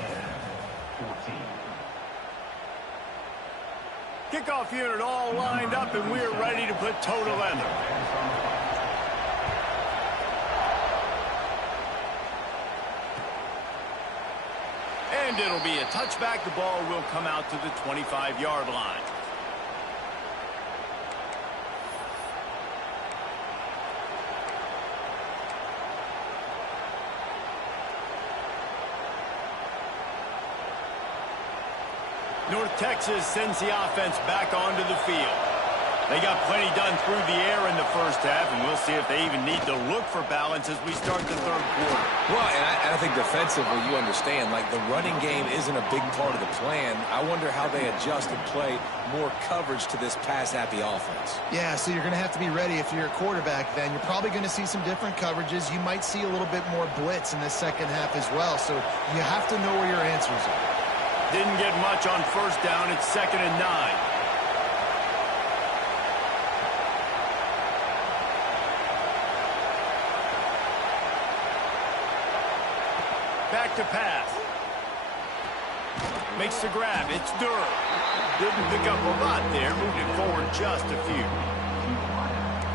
Kickoff unit all lined up, and we're ready to put toe to leather. And it'll be a touchback. The ball will come out to the 25-yard line. North Texas sends the offense back onto the field. They got plenty done through the air in the first half, and we'll see if they even need to look for balance as we start the third quarter. Well, and I think defensively, you understand, like the running game isn't a big part of the plan. I wonder how they adjust and play more coverage to this pass-happy offense. Yeah, so you're going to have to be ready if you're a quarterback then. You're probably going to see some different coverages. You might see a little bit more blitz in the second half as well, so you have to know where your answers are. Didn't get much on first down. It's 2nd and 9. Back to pass. Makes the grab. It's Durr. Didn't pick up a lot there. Moved it forward just a few.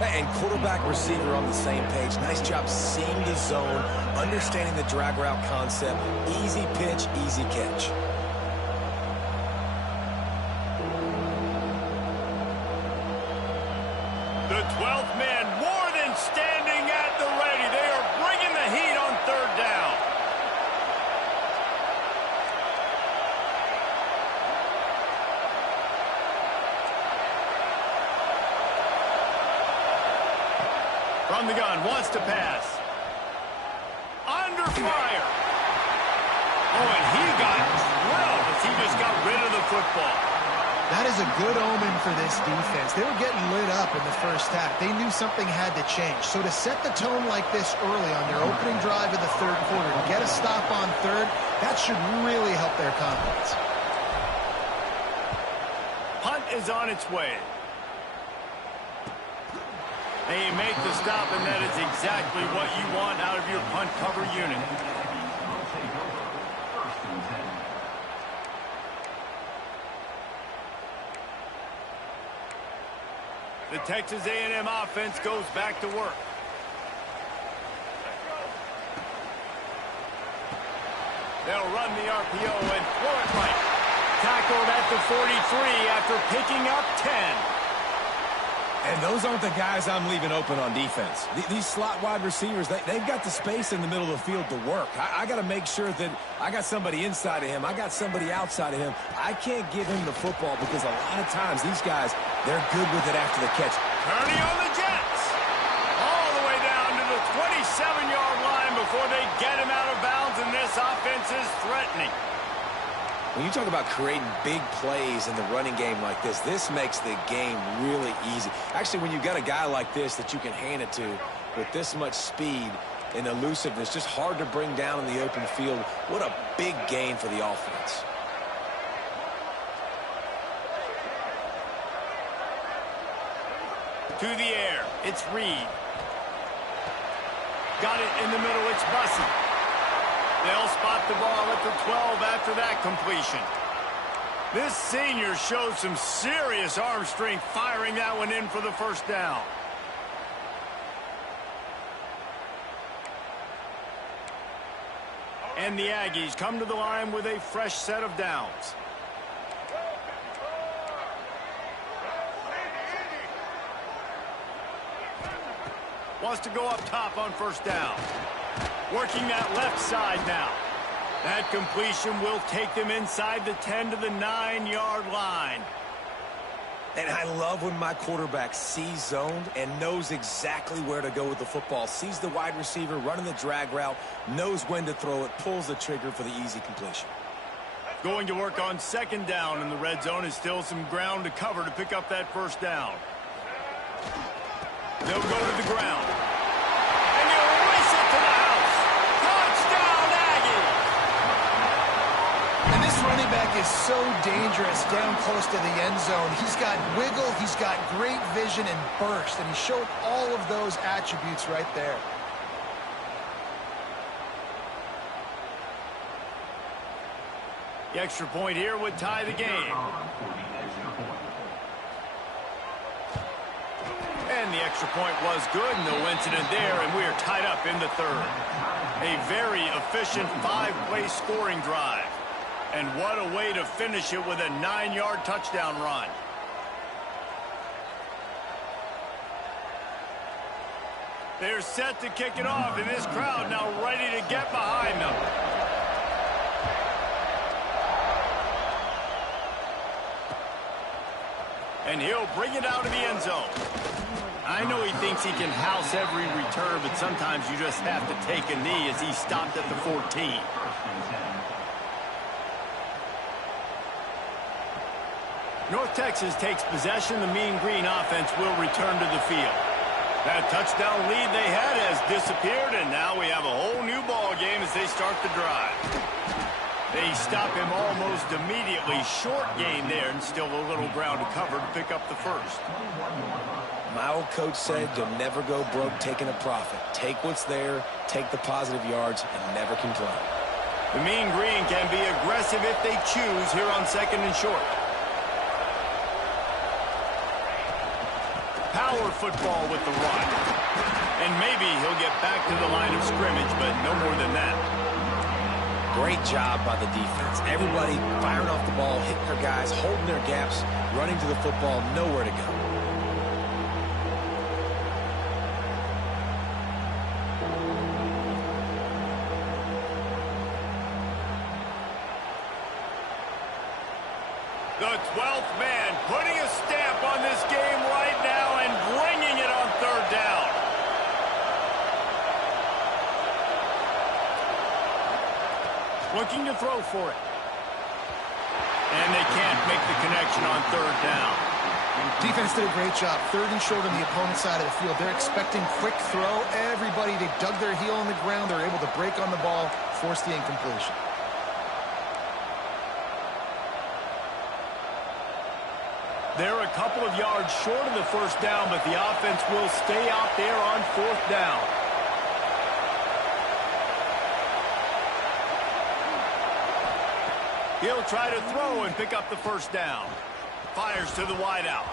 And quarterback receiver on the same page. Nice job seeing the zone, understanding the drag route concept. Easy pitch, easy catch. The 12th man more than standing at the ready. They are bringing the heat on third down. From the gun, wants to pass. Under fire. Oh, and he got drilled as he just got rid of the football. That is a good omen for this defense. They were getting lit up in the first half. They knew something had to change. So to set the tone like this early on their opening drive of the third quarter, to get a stop on third, that should really help their confidence. Punt is on its way. They make the stop, and that is exactly what you want out of your punt cover unit. The Texas A&M offense goes back to work. They'll run the RPO and throw it right. Tackled at the 43 after picking up 10. And those aren't the guys I'm leaving open on defense. These slot wide receivers, they've got the space in the middle of the field to work. I got to make sure that I got somebody inside of him. I got somebody outside of him. I can't give him the football because a lot of times these guys, they're good with it after the catch. Turning on the Jets. All the way down to the 27-yard line before they get him out of bounds, and this offense is threatening. When you talk about creating big plays in the running game like this makes the game really easy. Actually, when you've got a guy like this that you can hand it to with this much speed and elusiveness, just hard to bring down in the open field. What a big gain for the offense. To the air, it's Reed. Got it in the middle, it's Bussey. They'll spot the ball at the 12 after that completion. This senior shows some serious arm strength firing that one in for the first down. And the Aggies come to the line with a fresh set of downs. Wants to go up top on first down. Working that left side now. That completion will take them inside the 10 to the 9-yard line. And I love when my quarterback sees zoned and knows exactly where to go with the football. Sees the wide receiver running the drag route, knows when to throw it, pulls the trigger for the easy completion. Going to work on second down in the red zone. Is still some ground to cover to pick up that first down. They'll go to the ground. And they'll race it to the house. Touchdown, Aggies! And this running back is so dangerous down close to the end zone. He's got wiggle, he's got great vision and burst, and he showed all of those attributes right there. The extra point here would tie the game. And the extra point was good. No incident there, and we are tied up in the third. A very efficient 5-play scoring drive. And what a way to finish it with a 9-yard touchdown run. They're set to kick it off, and this crowd now ready to get behind them. And he'll bring it out of the end zone. I know he thinks he can house every return, but sometimes you just have to take a knee as he stopped at the 14. North Texas takes possession. The Mean Green offense will return to the field. That touchdown lead they had has disappeared, and now we have a whole new ball game as they start the drive. They stop him almost immediately. Short gain there, and still a little ground to cover to pick up the first. My old coach said you'll never go broke taking a profit. Take what's there, take the positive yards, and never complain. The Mean Green can be aggressive if they choose here on second and short. power football with the run. And maybe he'll get back to the line of scrimmage, but no more than that. Great job by the defense. Everybody firing off the ball, hitting their guys, holding their gaps, running to the football, nowhere to go. The 12th man putting a stamp on this game right now and bringing it on third down. Looking to throw for it. And they can't make the connection on third down. Defense did a great job. Third and short on the opponent's side of the field. They're expecting quick throw. Everybody, they dug their heel on the ground. They're able to break on the ball, force the incompletion. They're a couple of yards short of the first down, but the offense will stay out there on fourth down. He'll try to throw and pick up the first down. Fires to the wideout.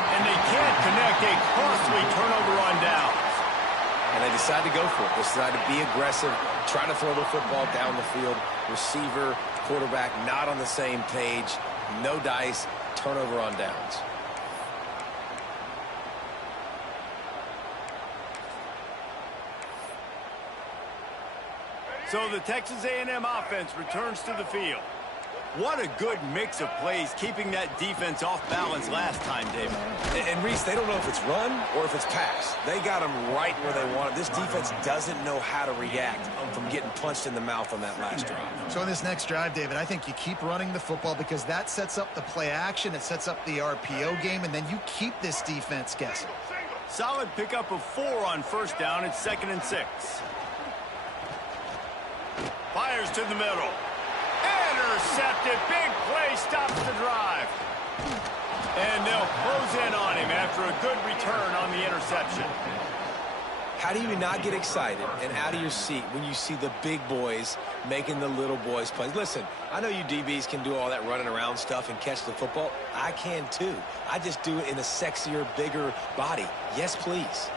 And they can't connect a costly turnover on downs. And they decide to go for it. They decide to be aggressive, try to throw the football down the field. Receiver, quarterback, not on the same page. No dice. Turnover on downs. So the Texas A&M offense returns to the field. What a good mix of plays, keeping that defense off balance last time, David. And Reese, they don't know if it's run or if it's pass. They got them right where they want it. This defense doesn't know how to react from getting punched in the mouth on that last drive. So in this next drive, David, I think you keep running the football because that sets up the play action. It sets up the RPO game, and then you keep this defense guessing. Solid pickup of 4 on first down. It's 2nd and 6. Fires to the middle. Intercepted. Big play stops the drive. And they'll close in on him after a good return on the interception. How do you not get excited and out of your seat when you see the big boys making the little boys play? Listen, I know you DBs can do all that running around stuff and catch the football. I can too. I just do it in a sexier, bigger body. Yes, please.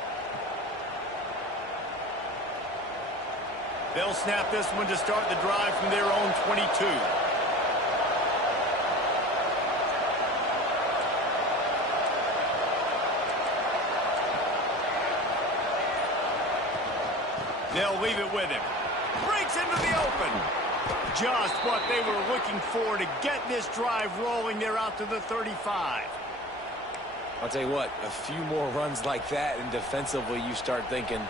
They'll snap this one to start the drive from their own 22. They'll leave it with him. Breaks into the open. Just what they were looking for to get this drive rolling. They're out to the 35. I'll tell you what, a few more runs like that, and defensively you start thinking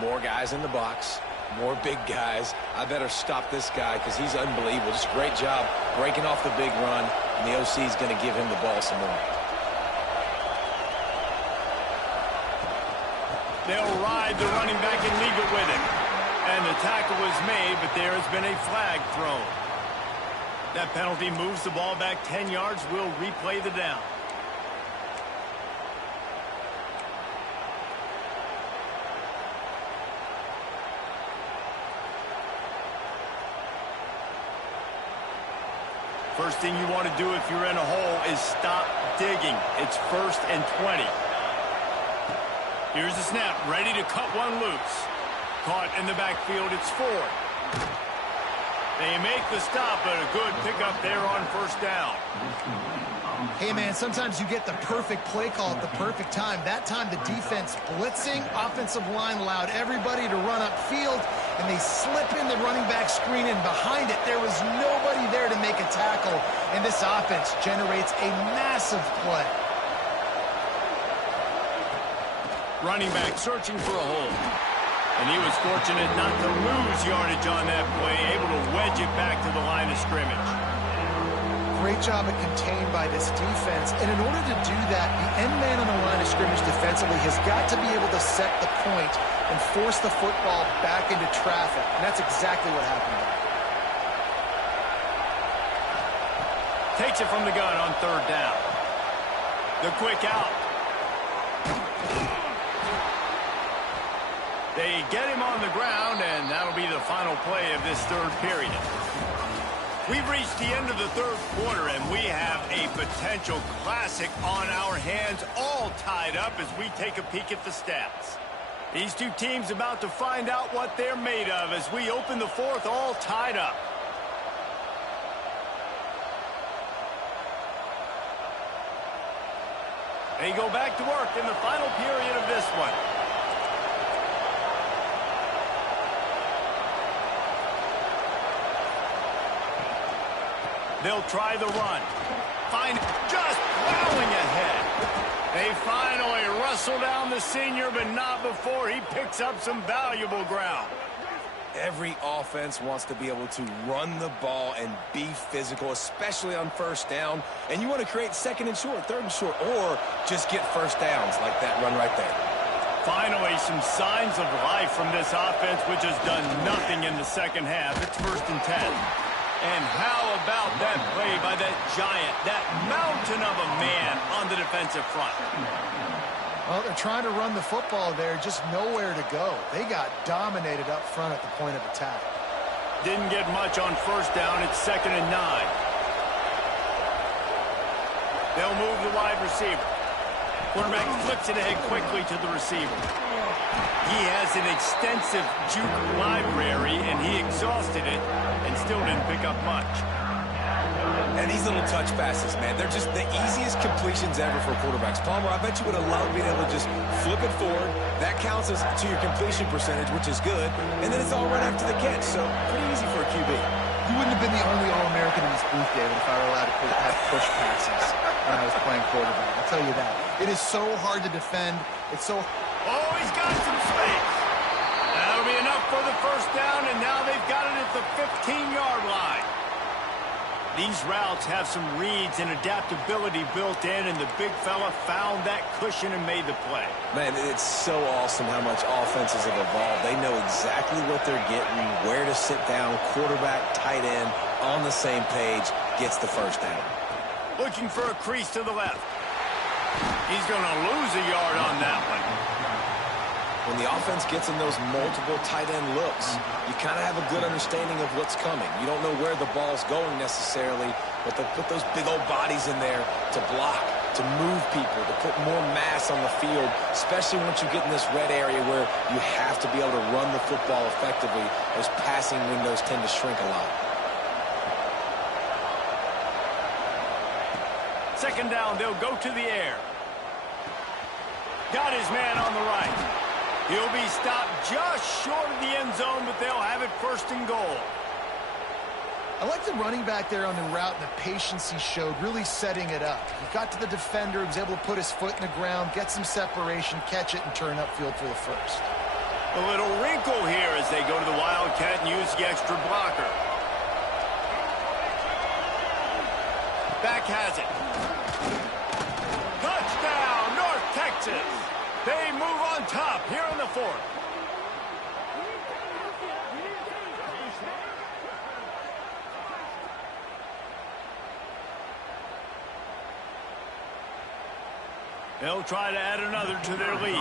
more guys in the box, more big guys. I better stop this guy because he's unbelievable. Just a great job breaking off the big run, and the OC is going to give him the ball some more. They'll ride the running back and leave it with him. And the tackle is made, but there has been a flag thrown. That penalty moves the ball back 10 yards. We'll replay the down. First thing you want to do if you're in a hole is stop digging. It's 1st and 20. Here's the snap, ready to cut one loose. Caught in the backfield, it's 4. They make the stop, but a good pickup there on first down. Hey, man, sometimes you get the perfect play call at the perfect time. That time the defense blitzing, offensive line allowed everybody to run upfield, and they slip in the running back screen, and behind it there was nobody there to make a tackle, and this offense generates a massive play. Running back searching for a hole. And he was fortunate not to lose yardage on that play, able to wedge it back to the line of scrimmage. Great job of contained by this defense. And in order to do that, the end man on the line of scrimmage defensively has got to be able to set the point and force the football back into traffic. And that's exactly what happened there. Takes it from the gun on third down. The quick out. They get him on the ground, and that'll be the final play of this third period. We've reached the end of the third quarter, and we have a potential classic on our hands, all tied up as we take a peek at the stats. These two teams about to find out what they're made of as we open the fourth, all tied up. They go back to work in the final period of this one. They'll try the run. Just plowing ahead. They finally wrestle down the senior, but not before he picks up some valuable ground. Every offense wants to be able to run the ball and be physical, especially on first down. And you want to create second and short, third and short, or just get first downs like that run right there. Finally, some signs of life from this offense, which has done nothing in the second half. It's 1st and 10. And how about that play by that giant, that mountain of a man on the defensive front? Well, they're trying to run the football there, just nowhere to go. They got dominated up front at the point of attack. Didn't get much on first down. It's 2nd and 9. They'll move the wide receiver. Quarterback flips it ahead quickly to the receiver. He has an extensive juke library, and he exhausted it and still didn't pick up much. And these little touch passes, man, they're just the easiest completions ever for quarterbacks. Palmer, I bet you would have loved being able to just flip it forward. That counts as to your completion percentage, which is good. And then it's all right after the catch, so pretty easy for a QB. You wouldn't have been the only All-American in this booth, David, if I were allowed to have push passes when I was playing quarterback. I'll tell you that. It is so hard to defend. It's so... Oh, he's got some space. That'll be enough for the first down, and now they've got it at the 15-yard line. These routes have some reads and adaptability built in, and the big fella found that cushion and made the play. Man, it's so awesome how much offenses have evolved. They know exactly what they're getting, where to sit down, quarterback, tight end, on the same page, gets the first down. Looking for a crease to the left. He's going to lose a yard on that one. When the offense gets in those multiple tight end looks, you kind of have a good understanding of what's coming. You don't know where the ball's going necessarily, but they'll put those big old bodies in there to block, to move people, to put more mass on the field, especially once you get in this red area where you have to be able to run the football effectively. Those passing windows tend to shrink a lot. 2nd down, they'll go to the air. Got his man on the right. He'll be stopped just short of the end zone, but they'll have it 1st and goal. I like the running back there on the route and the patience he showed, really setting it up. He got to the defender, he was able to put his foot in the ground, get some separation, catch it, and turn upfield for the first. A little wrinkle here as they go to the Wildcat and use the extra blocker. Back has it. Touchdown, North Texas. They move on top here in the 4th. They'll try to add another to their lead.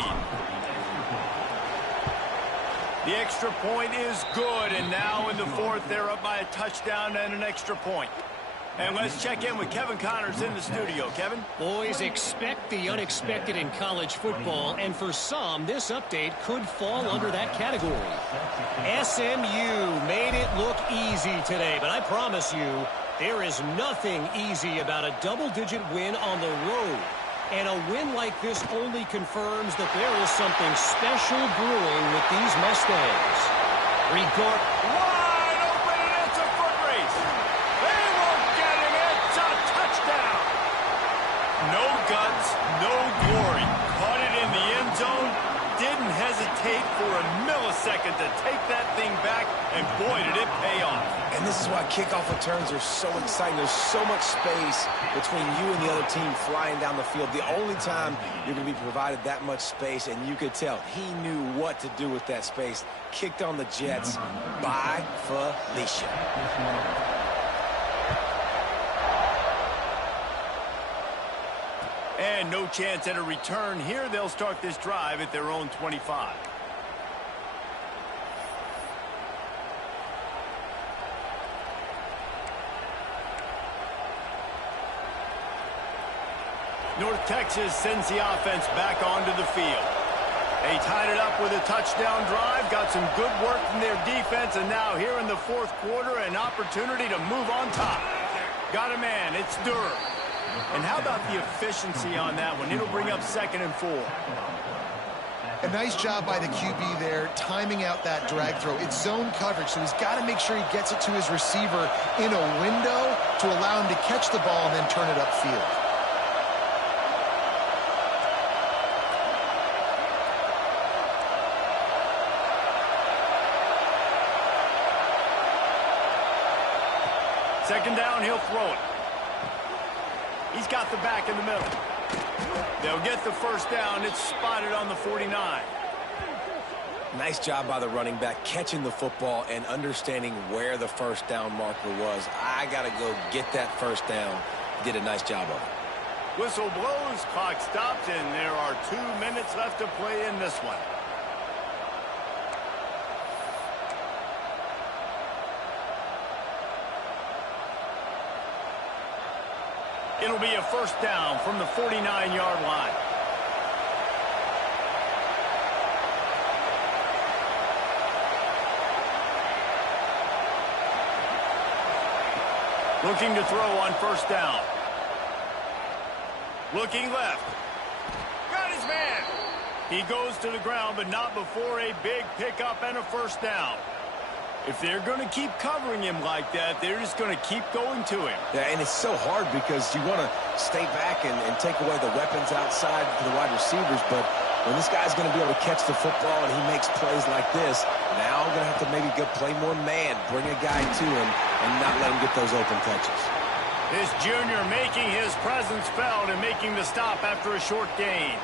The extra point is good, and now in the 4th, they're up by a touchdown and an extra point. And let's check in with Kevin Connors in the studio. Kevin? Boys, expect the unexpected in college football, and for some, this update could fall under that category. SMU made it look easy today, but I promise you, there is nothing easy about a double-digit win on the road. And a win like this only confirms that there is something special brewing with these Mustangs. Wide open, and it's a foot race. They won't get him. It's a touchdown. No guts, no glory. Caught it in the end zone. Didn't hesitate for a millisecond to take that thing back, and boy, did it pay off. And this is why kickoff returns are so exciting. There's so much space between you and the other team flying down the field. The only time you're going to be provided that much space, and you could tell he knew what to do with that space. Kicked on the Jets by Felicia. And no chance at a return here. They'll start this drive at their own 25. North Texas sends the offense back onto the field. They tied it up with a touchdown drive, got some good work from their defense, and now here in the fourth quarter, an opportunity to move on top. Got a man, it's Durham. And how about the efficiency on that one? It'll bring up 2nd and 4. A nice job by the QB there, timing out that drag throw. It's zone coverage, so he's got to make sure he gets it to his receiver in a window to allow him to catch the ball and then turn it upfield. Second down, he'll throw it. He's got the back in the middle. They'll get the first down. It's spotted on the 49. Nice job by the running back, catching the football and understanding where the first down marker was. I got to go get that first down. He did a nice job of it. Whistle blows, clock stops, and there are 2 minutes left to play in this one. It'll be a first down from the 49-yard line. Looking to throw on first down. Looking left. Got his man. He goes to the ground, but not before a big pickup and a first down. If they're going to keep covering him like that, they're just going to keep going to him. Yeah, and it's so hard because you want to stay back and take away the weapons outside for the wide receivers, but when this guy's going to be able to catch the football and he makes plays like this, now I'm going to have to maybe go play more man, bring a guy to him, and not let him get those open touches. This junior making his presence felt and making the stop after a short gain.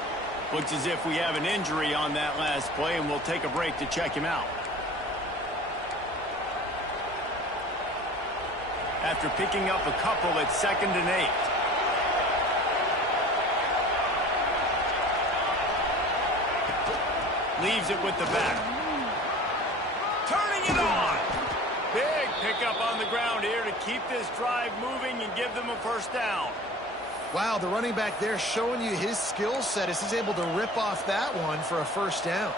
Looks as if we have an injury on that last play, and we'll take a break to check him out. After picking up a couple at 2nd and 8. Leaves it with the back. Turning it on. Big pickup on the ground here to keep this drive moving and give them a first down. Wow, the running back there showing you his skill set as he's able to rip off that one for a first down.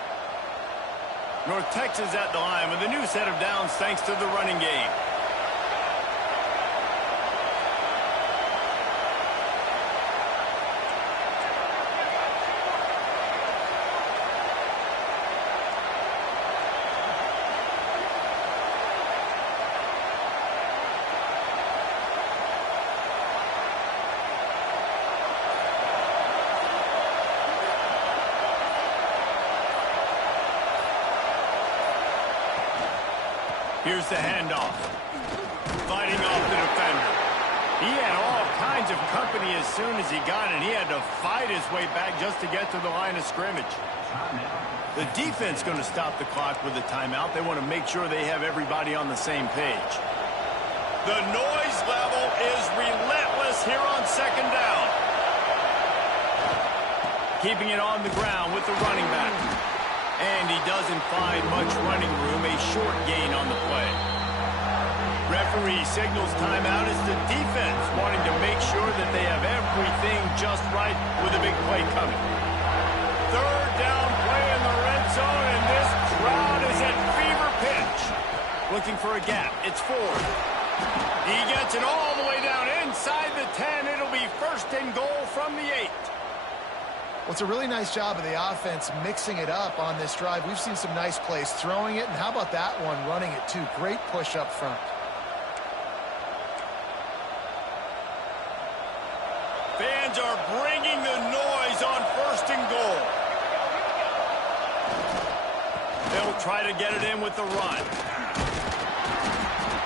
North Texas at the line with a new set of downs thanks to the running game. Here's the handoff. Fighting off the defender. He had all kinds of company as soon as he got it. He had to fight his way back just to get to the line of scrimmage. The defense going to stop the clock with a timeout. They want to make sure they have everybody on the same page. The noise level is relentless here on 2nd down. Keeping it on the ground with the running back. And he doesn't find much running room, a short gain on the play. Referee signals timeout as the defense wanting to make sure that they have everything just right with a big play coming. 3rd down play in the red zone, and this crowd is at fever pitch. Looking for a gap. It's 4. He gets it all the way down inside the 10. It'll be 1st and goal from the 8. Well, it's a really nice job of the offense mixing it up on this drive. We've seen some nice plays throwing it, and how about that one running it too? Great push up front. Fans are bringing the noise on 1st and goal. They'll try to get it in with the run.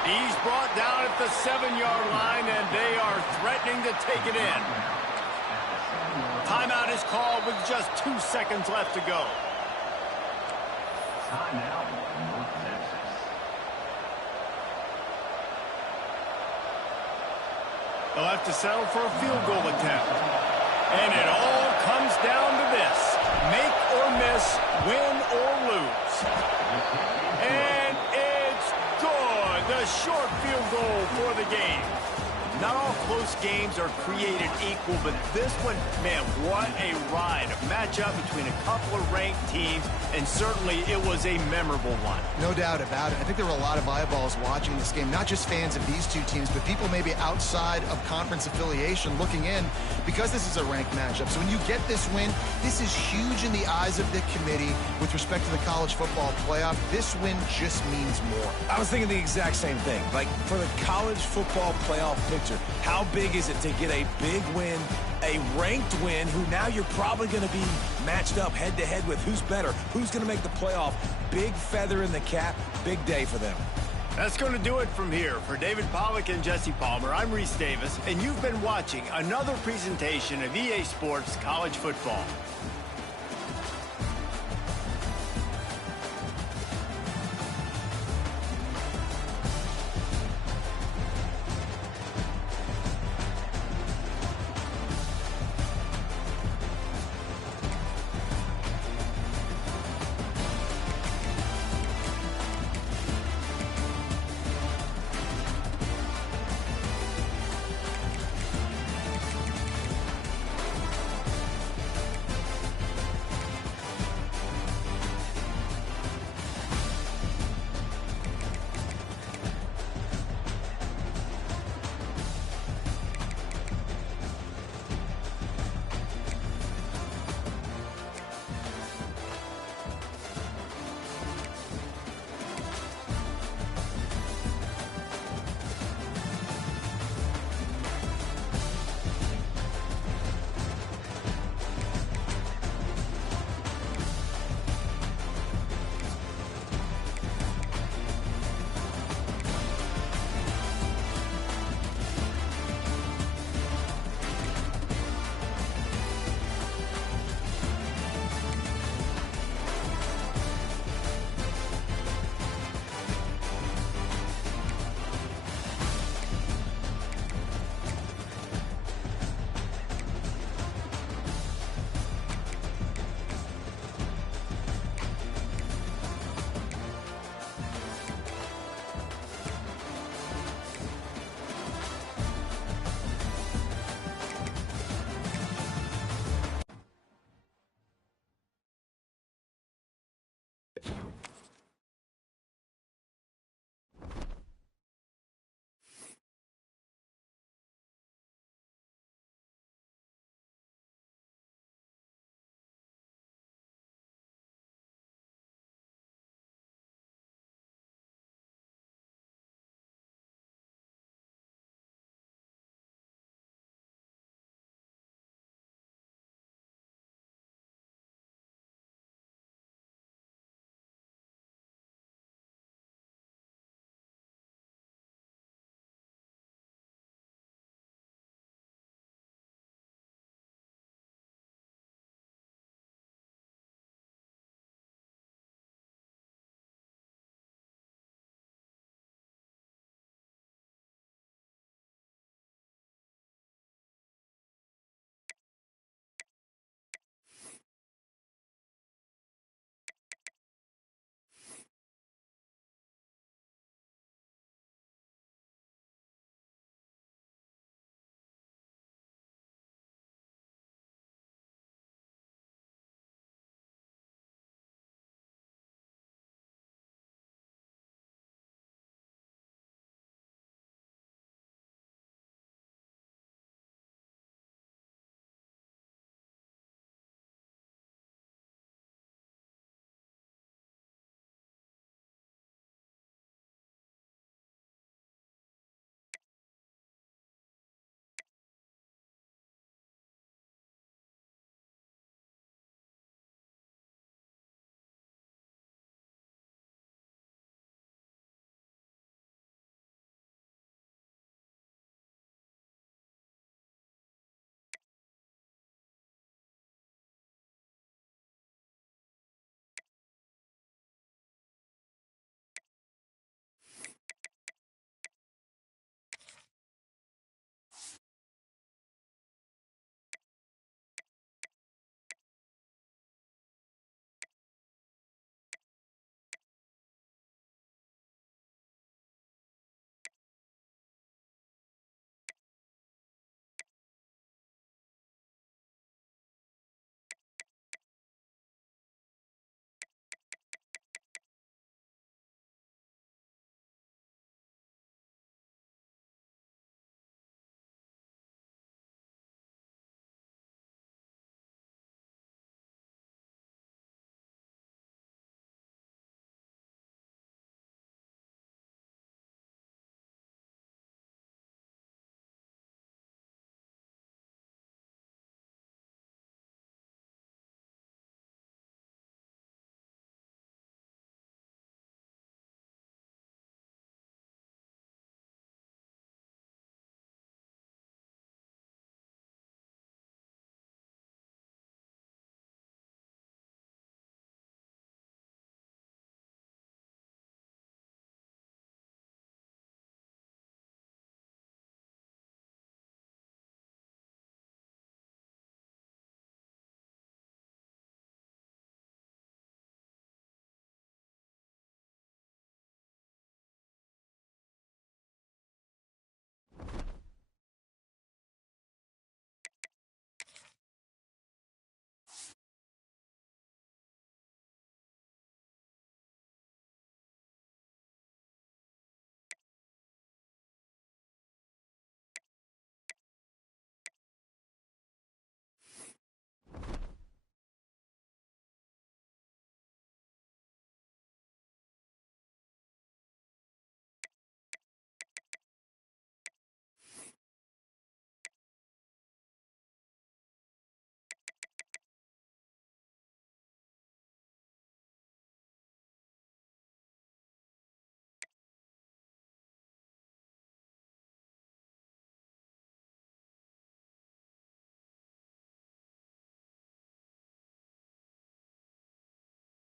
He's brought down at the 7-yard line, and they are threatening to take it in. Timeout is called with just 2 seconds left to go. Timeout, North Texas. They'll have to settle for a field goal attempt. And it all comes down to this. Make or miss, win or lose. And it's good. The short field goal for the game. Not all close games are created equal, but this one, man, what a ride. A matchup between a couple of ranked teams, and certainly it was a memorable one. No doubt about it. I think there were a lot of eyeballs watching this game, not just fans of these two teams, but people maybe outside of conference affiliation looking in because this is a ranked matchup. So when you get this win, this is huge in the eyes of the committee with respect to the college football playoff. This win just means more. I was thinking the exact same thing. Like, for the college football playoff picture, how big is it to get a big win, a ranked win, who now you're probably going to be matched up head-to-head with who's better, who's going to make the playoff. Big feather in the cap, big day for them. That's going to do it from here. For David Pollack and Jesse Palmer, I'm Reese Davis, and you've been watching another presentation of EA Sports College Football.